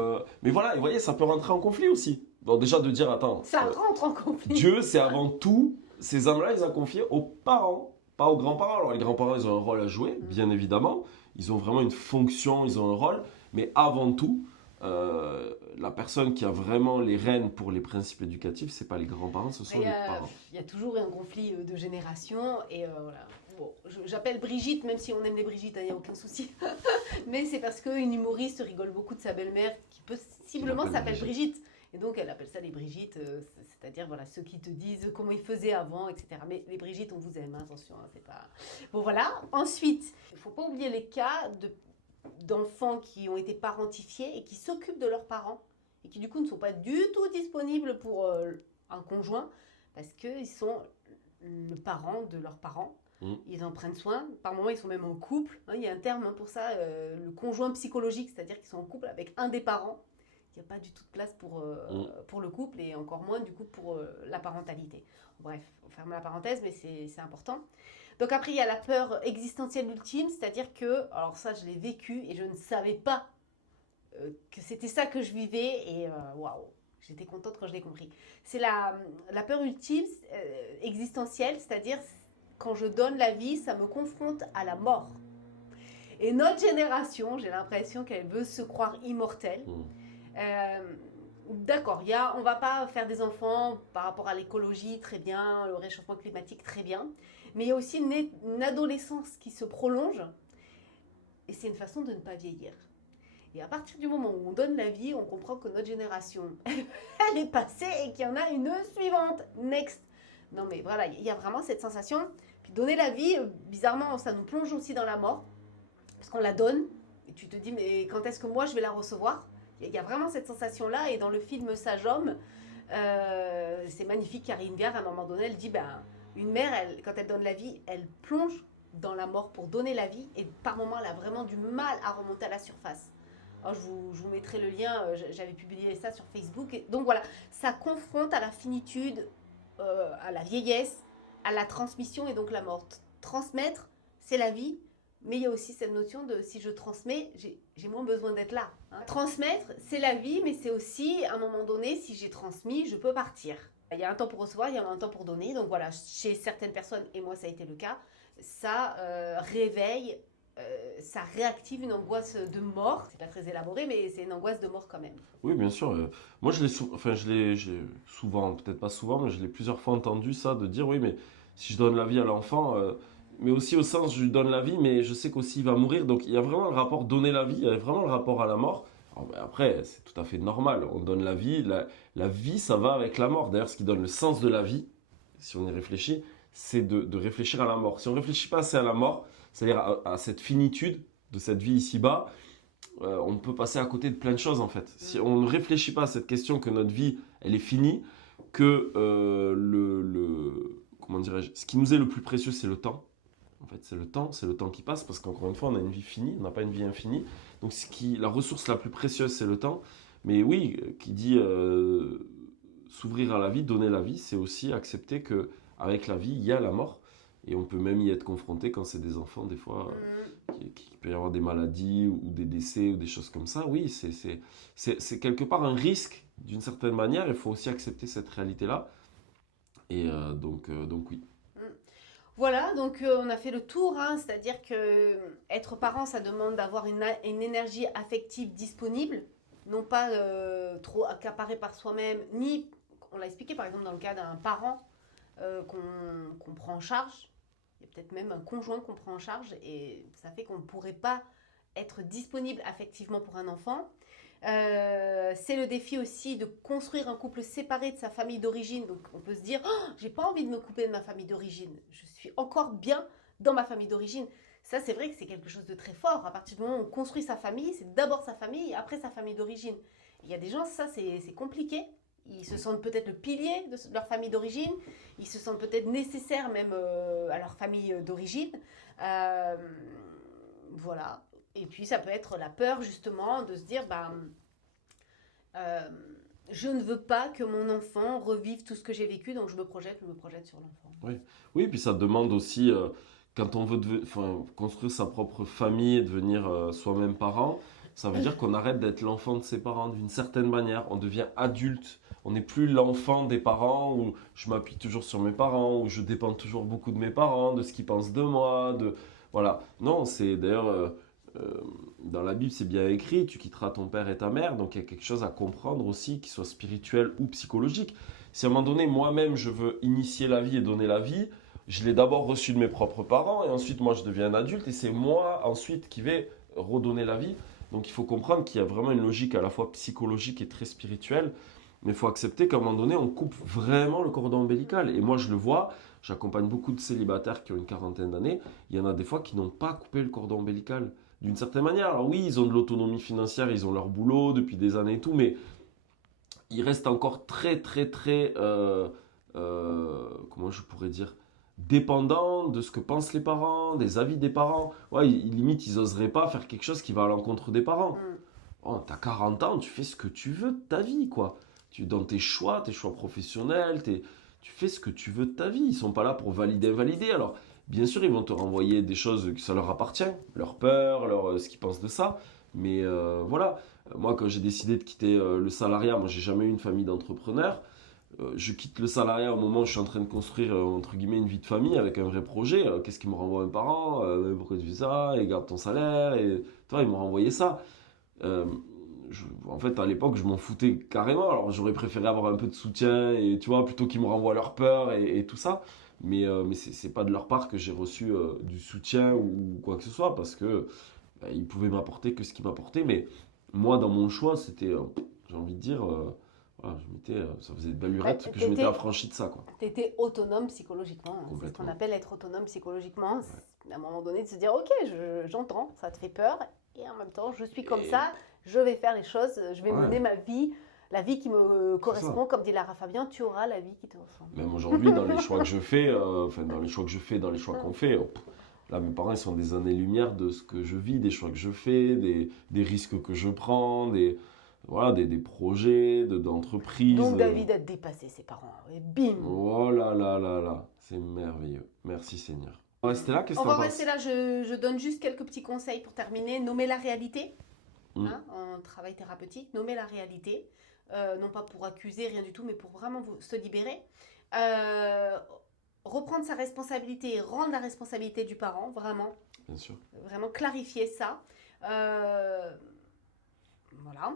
mais voilà, vous voyez, ça peut rentrer en conflit aussi. Donc, déjà de dire, attends. Ça rentre en conflit. Dieu, c'est avant tout, ces âmes-là, ils ont confié aux parents, pas aux grands-parents. Alors, les grands-parents, ils ont un rôle à jouer, bien évidemment. Ils ont vraiment une fonction, ils ont un rôle. Mais avant tout, la personne qui a vraiment les rênes pour les principes éducatifs, c'est pas les grands-parents, ce sont les parents. Il y a toujours un conflit de génération et voilà. Bon, j'appelle Brigitte, même si on aime les Brigitte, il n'y a aucun souci. Mais c'est parce qu'une humoriste rigole beaucoup de sa belle-mère qui possiblement s'appelle Brigitte. Et donc elle appelle ça les Brigitte, c'est-à-dire voilà, ceux qui te disent comment ils faisaient avant, etc. Mais les Brigitte, on vous aime, hein, attention, hein, c'est pas... Bon voilà, ensuite, il ne faut pas oublier les cas d'enfants qui ont été parentifiés et qui s'occupent de leurs parents et qui du coup ne sont pas du tout disponibles pour un conjoint parce qu'ils sont le parent de leurs parents. Ils en prennent soin. Par moments, ils sont même en couple. Il y a un terme pour ça, le conjoint psychologique, c'est-à-dire qu'ils sont en couple avec un des parents. Il n'y a pas du tout de place pour le couple et encore moins du coup pour la parentalité. Bref, on ferme la parenthèse, mais c'est important. Donc après, il y a la peur existentielle ultime, c'est-à-dire que, alors ça, je l'ai vécu et je ne savais pas que c'était ça que je vivais et waouh, j'étais contente quand je l'ai compris. C'est la peur ultime existentielle, c'est-à-dire quand je donne la vie, ça me confronte à la mort. Et notre génération, j'ai l'impression qu'elle veut se croire immortelle. D'accord, on va pas faire des enfants par rapport à l'écologie, très bien, le réchauffement climatique, très bien. Mais il y a aussi une adolescence qui se prolonge. Et c'est une façon de ne pas vieillir. Et à partir du moment où on donne la vie, on comprend que notre génération, elle est passée et qu'il y en a une suivante. Next. Non mais voilà, il y a vraiment cette sensation. Puis donner la vie, bizarrement, ça nous plonge aussi dans la mort. Parce qu'on la donne. Et tu te dis, mais quand est-ce que moi je vais la recevoir ? Il y a vraiment cette sensation-là. Et dans le film Sage Homme, c'est magnifique. Karine Viard, à un moment donné, elle dit, une mère, quand elle donne la vie, elle plonge dans la mort pour donner la vie. Et par moments, elle a vraiment du mal à remonter à la surface. Alors, je vous mettrai le lien, j'avais publié ça sur Facebook. Donc voilà, ça confronte à la finitude, à la vieillesse, à la transmission et donc la mort. Transmettre, c'est la vie, mais il y a aussi cette notion de si je transmets, j'ai moins besoin d'être là. Hein. Transmettre, c'est la vie, mais c'est aussi, à un moment donné, si j'ai transmis, je peux partir. Il y a un temps pour recevoir, il y a un temps pour donner. Donc voilà, chez certaines personnes, et moi ça a été le cas, ça réveille... ça réactive une angoisse de mort. C'est pas très élaboré, mais c'est une angoisse de mort quand même. Oui, bien sûr. Moi, j'ai souvent, peut-être pas souvent, mais je l'ai plusieurs fois entendu ça, de dire oui, mais si je donne la vie à l'enfant, mais aussi au sens je lui donne la vie, mais je sais qu'aussi il va mourir. Donc il y a vraiment le rapport donner la vie, il y a vraiment le rapport à la mort. Alors, après, c'est tout à fait normal. On donne la vie, la vie, ça va avec la mort. D'ailleurs, ce qui donne le sens de la vie, si on y réfléchit, c'est de réfléchir à la mort. Si on ne réfléchit pas assez à la mort, c'est-à-dire à cette finitude de cette vie ici-bas, on peut passer à côté de plein de choses en fait. Si on ne réfléchit pas à cette question que notre vie, elle est finie, que comment dirais-je, ce qui nous est le plus précieux, c'est le temps. En fait, c'est le temps qui passe, parce qu'encore une fois, on a une vie finie, on n'a pas une vie infinie. Donc la ressource la plus précieuse, c'est le temps. Mais oui, qui dit s'ouvrir à la vie, donner la vie, c'est aussi accepter qu'avec la vie, il y a la mort. Et on peut même y être confronté quand c'est des enfants, des fois, qu'il peut y avoir des maladies ou des décès ou des choses comme ça. Oui, c'est quelque part un risque d'une certaine manière. Il faut aussi accepter cette réalité-là. Et donc oui. Voilà, donc on a fait le tour, hein, c'est-à-dire que être parent, ça demande d'avoir une énergie affective disponible, non pas trop accaparée par soi-même, ni, on l'a expliqué par exemple dans le cas d'un parent qu'on prend en charge. Il y a peut-être même un conjoint qu'on prend en charge et ça fait qu'on ne pourrait pas être disponible affectivement pour un enfant. C'est le défi aussi de construire un couple séparé de sa famille d'origine. Donc on peut se dire, oh, j'ai pas envie de me couper de ma famille d'origine. Je suis encore bien dans ma famille d'origine. Ça, c'est vrai que c'est quelque chose de très fort. À partir du moment où on construit sa famille, c'est d'abord sa famille et après sa famille d'origine. Il y a des gens, ça, c'est compliqué. Ils se sentent peut-être le pilier de leur famille d'origine. Ils se sentent peut-être nécessaires même à leur famille d'origine. Euh, voilà. Et puis ça peut être la peur justement de se dire, euh, je ne veux pas que mon enfant revive tout ce que j'ai vécu, donc je me projette sur l'enfant. Oui, oui, puis ça demande aussi, quand on veut enfin, construire sa propre famille et devenir soi-même parent, ça veut dire qu'on arrête d'être l'enfant de ses parents d'une certaine manière. On devient adulte. On n'est plus l'enfant des parents où je m'appuie toujours sur mes parents, où je dépends toujours beaucoup de mes parents, de ce qu'ils pensent de moi, de... Voilà. Non, c'est d'ailleurs, euh, dans la Bible, c'est bien écrit, tu quitteras ton père et ta mère, donc il y a quelque chose à comprendre aussi, qui soit spirituel ou psychologique. Si à un moment donné, moi-même, je veux initier la vie et donner la vie, je l'ai d'abord reçu de mes propres parents et ensuite, moi, je deviens un adulte et c'est moi, ensuite, qui vais redonner la vie. Donc, il faut comprendre qu'il y a vraiment une logique à la fois psychologique et très spirituelle. Mais il faut accepter qu'à un moment donné, on coupe vraiment le cordon ombilical. Et moi, je le vois, j'accompagne beaucoup de célibataires qui ont une quarantaine d'années. Il y en a des fois qui n'ont pas coupé le cordon ombilical d'une certaine manière. Alors oui, ils ont de l'autonomie financière, ils ont leur boulot depuis des années et tout, mais il reste encore très, très, très, comment je pourrais dire, dépendant de ce que pensent les parents, des avis des parents. Ouais, limite, ils oseraient pas faire quelque chose qui va à l'encontre des parents. Mm. Oh, t'as 40 ans, tu fais ce que tu veux de ta vie, quoi. Dans tes choix professionnels, tu fais ce que tu veux de ta vie. Ils sont pas là pour valider, invalider. Alors, bien sûr, ils vont te renvoyer des choses que ça leur appartient, leur peur, ce qu'ils pensent de ça. Mais voilà, moi, quand j'ai décidé de quitter le salariat, moi, j'ai jamais eu une famille d'entrepreneurs. Je quitte le salariat au moment où je suis en train de construire, entre guillemets, une vie de famille avec un vrai projet. Qu'est-ce qui me renvoie mes parents? Pourquoi tu fais ça? Et garde ton salaire. Et toi, ils m'ont renvoyé ça. Euh, En fait, à l'époque, je m'en foutais carrément. Alors, j'aurais préféré avoir un peu de soutien, et tu vois, plutôt qu'ils me renvoient leur peur et tout ça. Mais c'est pas de leur part que j'ai reçu du soutien ou quoi que ce soit, parce que ils pouvaient m'apporter que ce qu'ils m'apportaient. Mais moi, dans mon choix, c'était, j'ai envie de dire, voilà, ça faisait de belle Bah, lurette que je m'étais affranchi de ça, quoi. tu étais autonome psychologiquement. C'est ce qu'on Complètement. appelle être autonome psychologiquement. Ouais. À un moment donné, de se dire, ok, j'entends, ça te fait peur, et en même temps, je suis comme Et ça, je vais faire les choses, je vais ouais, mener ma vie, la vie qui me c'est ça. correspond, comme dit Lara Fabian, tu auras la vie qui te ressemble. Même aujourd'hui, dans les choix que je fais, enfin, dans les choix que je fais, dans les choix qu'on fait, là, mes parents, ils sont des années-lumière de ce que je vis, des choix que je fais, des risques que je prends, voilà, des projets, d'entreprise. Donc David a dépassé ses parents, et bim. Oh là là là là, c'est merveilleux. Merci Seigneur. On va rester là, qu'est-ce On que va t'en rester penses? là, je donne juste quelques petits conseils pour terminer. Nommer la réalité, Hmm, hein, en travail thérapeutique, nommer la réalité, non pas pour accuser, rien du tout, mais pour vraiment se libérer. Euh, Reprendre sa responsabilité et rendre la responsabilité du parent, vraiment, bien sûr. vraiment clarifier ça. Voilà.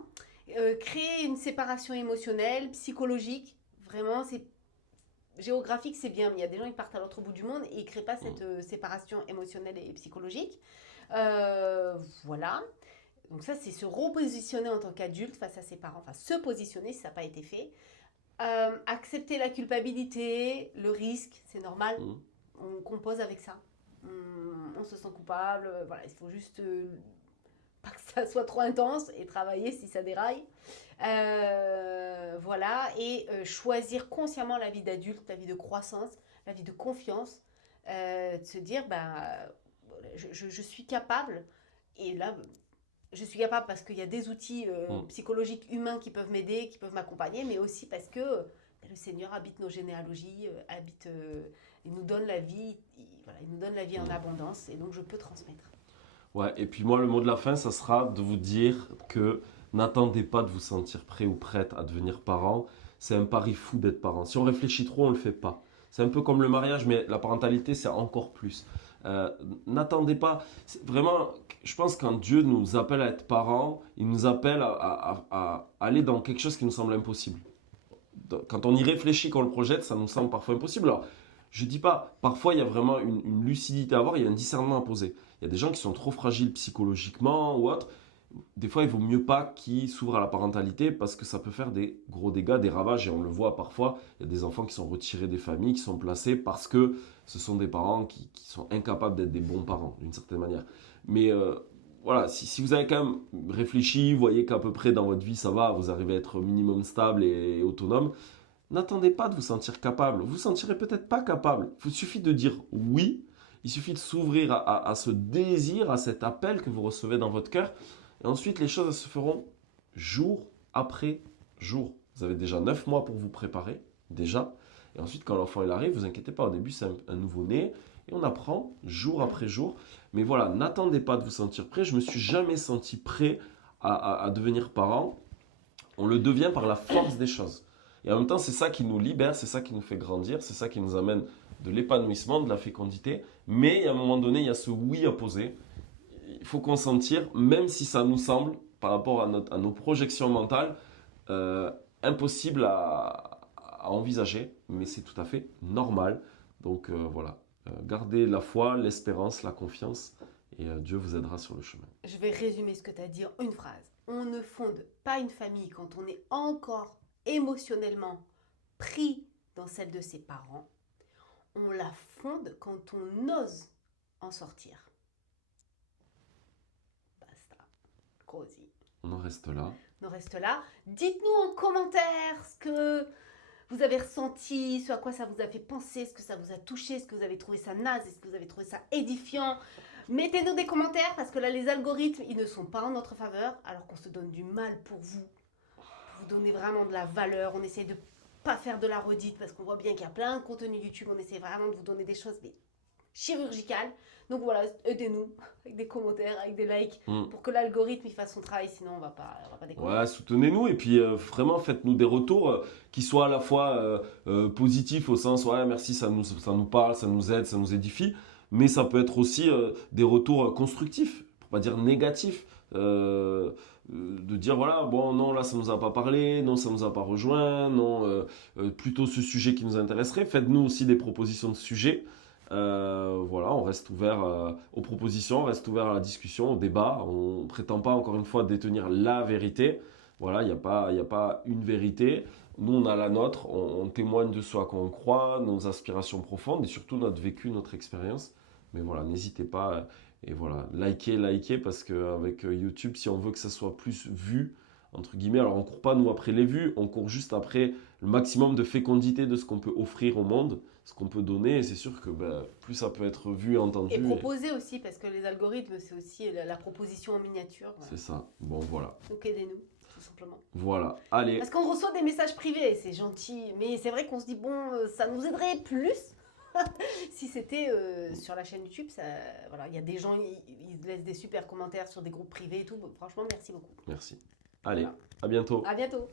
Créer une séparation émotionnelle, psychologique, vraiment, c'est géographique, c'est bien, mais il y a des gens qui partent à l'autre bout du monde et ils ne créent pas cette séparation émotionnelle et psychologique. Voilà. Donc ça, c'est se repositionner en tant qu'adulte face à ses parents, enfin se positionner si ça n'a pas été fait. Accepter la culpabilité, le risque, c'est normal. Hmm, On compose avec ça. On se sent coupable. Voilà, il faut juste pas que ça soit trop intense et travailler si ça déraille. Voilà, et choisir consciemment la vie d'adulte, la vie de croissance, la vie de confiance. De se dire, je suis capable. Et là, je suis capable parce qu'il y a des outils hmm. psychologiques humains qui peuvent m'aider, qui peuvent m'accompagner, mais aussi parce que le Seigneur habite nos généalogies, il nous donne la vie, voilà, il nous donne la vie en abondance, et donc je peux transmettre. Ouais, et puis moi, le mot de la fin, ça sera de vous dire que n'attendez pas de vous sentir prêt ou prête à devenir parent. C'est un pari fou d'être parent. Si on réfléchit trop, on ne le fait pas. C'est un peu comme le mariage, mais la parentalité, c'est encore plus. Euh, N'attendez pas. Vraiment, je pense que quand Dieu nous appelle à être parents, il nous appelle à aller dans quelque chose qui nous semble impossible. Quand on y réfléchit, quand on le projette, ça nous semble parfois impossible. Alors, je dis pas, parfois il y a vraiment une lucidité à avoir, il y a un discernement à poser. Il y a des gens qui sont trop fragiles psychologiquement ou autre. Des fois, il vaut mieux pas qu'ils s'ouvrent à la parentalité parce que ça peut faire des gros dégâts, des ravages. Et on le voit parfois, il y a des enfants qui sont retirés des familles, qui sont placés parce que ce sont des parents qui sont incapables d'être des bons parents, d'une certaine manière. Mais voilà, si vous avez quand même réfléchi, vous voyez qu'à peu près dans votre vie ça va, vous arrivez à être minimum stable et autonome, n'attendez pas de vous sentir capable. Vous vous sentirez peut-être pas capable. Il suffit de dire oui. Il suffit de s'ouvrir à ce désir, à cet appel que vous recevez dans votre cœur. Et ensuite, les choses elles se feront jour après jour. Vous avez déjà 9 mois pour vous préparer, déjà. Et ensuite, quand l'enfant il arrive, vous inquiétez pas, au début c'est un nouveau-né. Et on apprend jour après jour. Mais voilà, n'attendez pas de vous sentir prêt. Je me suis jamais senti prêt à devenir parent. On le devient par la force des choses. Et en même temps, c'est ça qui nous libère, c'est ça qui nous fait grandir, c'est ça qui nous amène de l'épanouissement, de la fécondité. Mais à un moment donné, il y a ce oui à poser. Il faut consentir, même si ça nous semble, par rapport à nos projections mentales, euh, impossible à envisager. Mais c'est tout à fait normal. Donc voilà, gardez la foi, l'espérance, la confiance. Et Dieu vous aidera sur le chemin. Je vais résumer ce que tu as dit en une phrase. On ne fonde pas une famille quand on est encore émotionnellement pris dans celle de ses parents. On la fonde quand on ose en sortir. Basta. Cosy. On en reste là. On reste là. Dites-nous en commentaire ce que vous avez ressenti, ce à quoi ça vous a fait penser, ce que ça vous a touché, est-ce que vous avez trouvé ça naze, est-ce que vous avez trouvé ça édifiant. Mettez-nous des commentaires parce que là, les algorithmes, ils ne sont pas en notre faveur alors qu'on se donne du mal pour vous donner vraiment de la valeur. On essaie de pas faire de la redite parce qu'on voit bien qu'il y a plein de contenu YouTube. On essaie vraiment de vous donner des choses chirurgicales. Donc voilà, aidez-nous avec des commentaires, avec des likes pour que l'algorithme il fasse son travail. Sinon, on va pas décoller. Ouais, soutenez-nous et puis vraiment faites-nous des retours qui soient à la fois positifs au sens ouais merci ça nous parle, ça nous aide, ça nous édifie, mais ça peut être aussi des retours constructifs, pour pas dire négatifs, de dire voilà bon non là ça nous a pas parlé, non ça nous a pas rejoint, non plutôt ce sujet qui nous intéresserait. Faites-nous aussi des propositions de sujets. Voilà, on reste ouvert aux propositions, on reste ouvert à la discussion, au débat. On ne prétend pas, encore une fois, détenir la vérité. Voilà, il n'y a pas une vérité. Nous, on a la nôtre, on témoigne de ce à quoi on croit, nos aspirations profondes et surtout notre vécu, notre expérience. Mais voilà, n'hésitez pas. Et voilà, likez, parce qu'avec YouTube, si on veut que ça soit plus vu, entre guillemets, alors on ne court pas nous après les vues, on court juste après le maximum de fécondité de ce qu'on peut offrir au monde, ce qu'on peut donner, et c'est sûr que plus ça peut être vu, entendu. Et proposer aussi, parce que les algorithmes, c'est aussi la proposition en miniature. Voilà. C'est ça, bon voilà. Donc aidez-nous, tout simplement. Voilà, allez. Parce qu'on reçoit des messages privés, c'est gentil, mais c'est vrai qu'on se dit, bon, ça nous aiderait plus si c'était sur la chaîne YouTube. Voilà, il y a des gens, ils laissent des super commentaires sur des groupes privés et tout. Bon, franchement, merci beaucoup. Merci. Allez, voilà. à bientôt. À bientôt.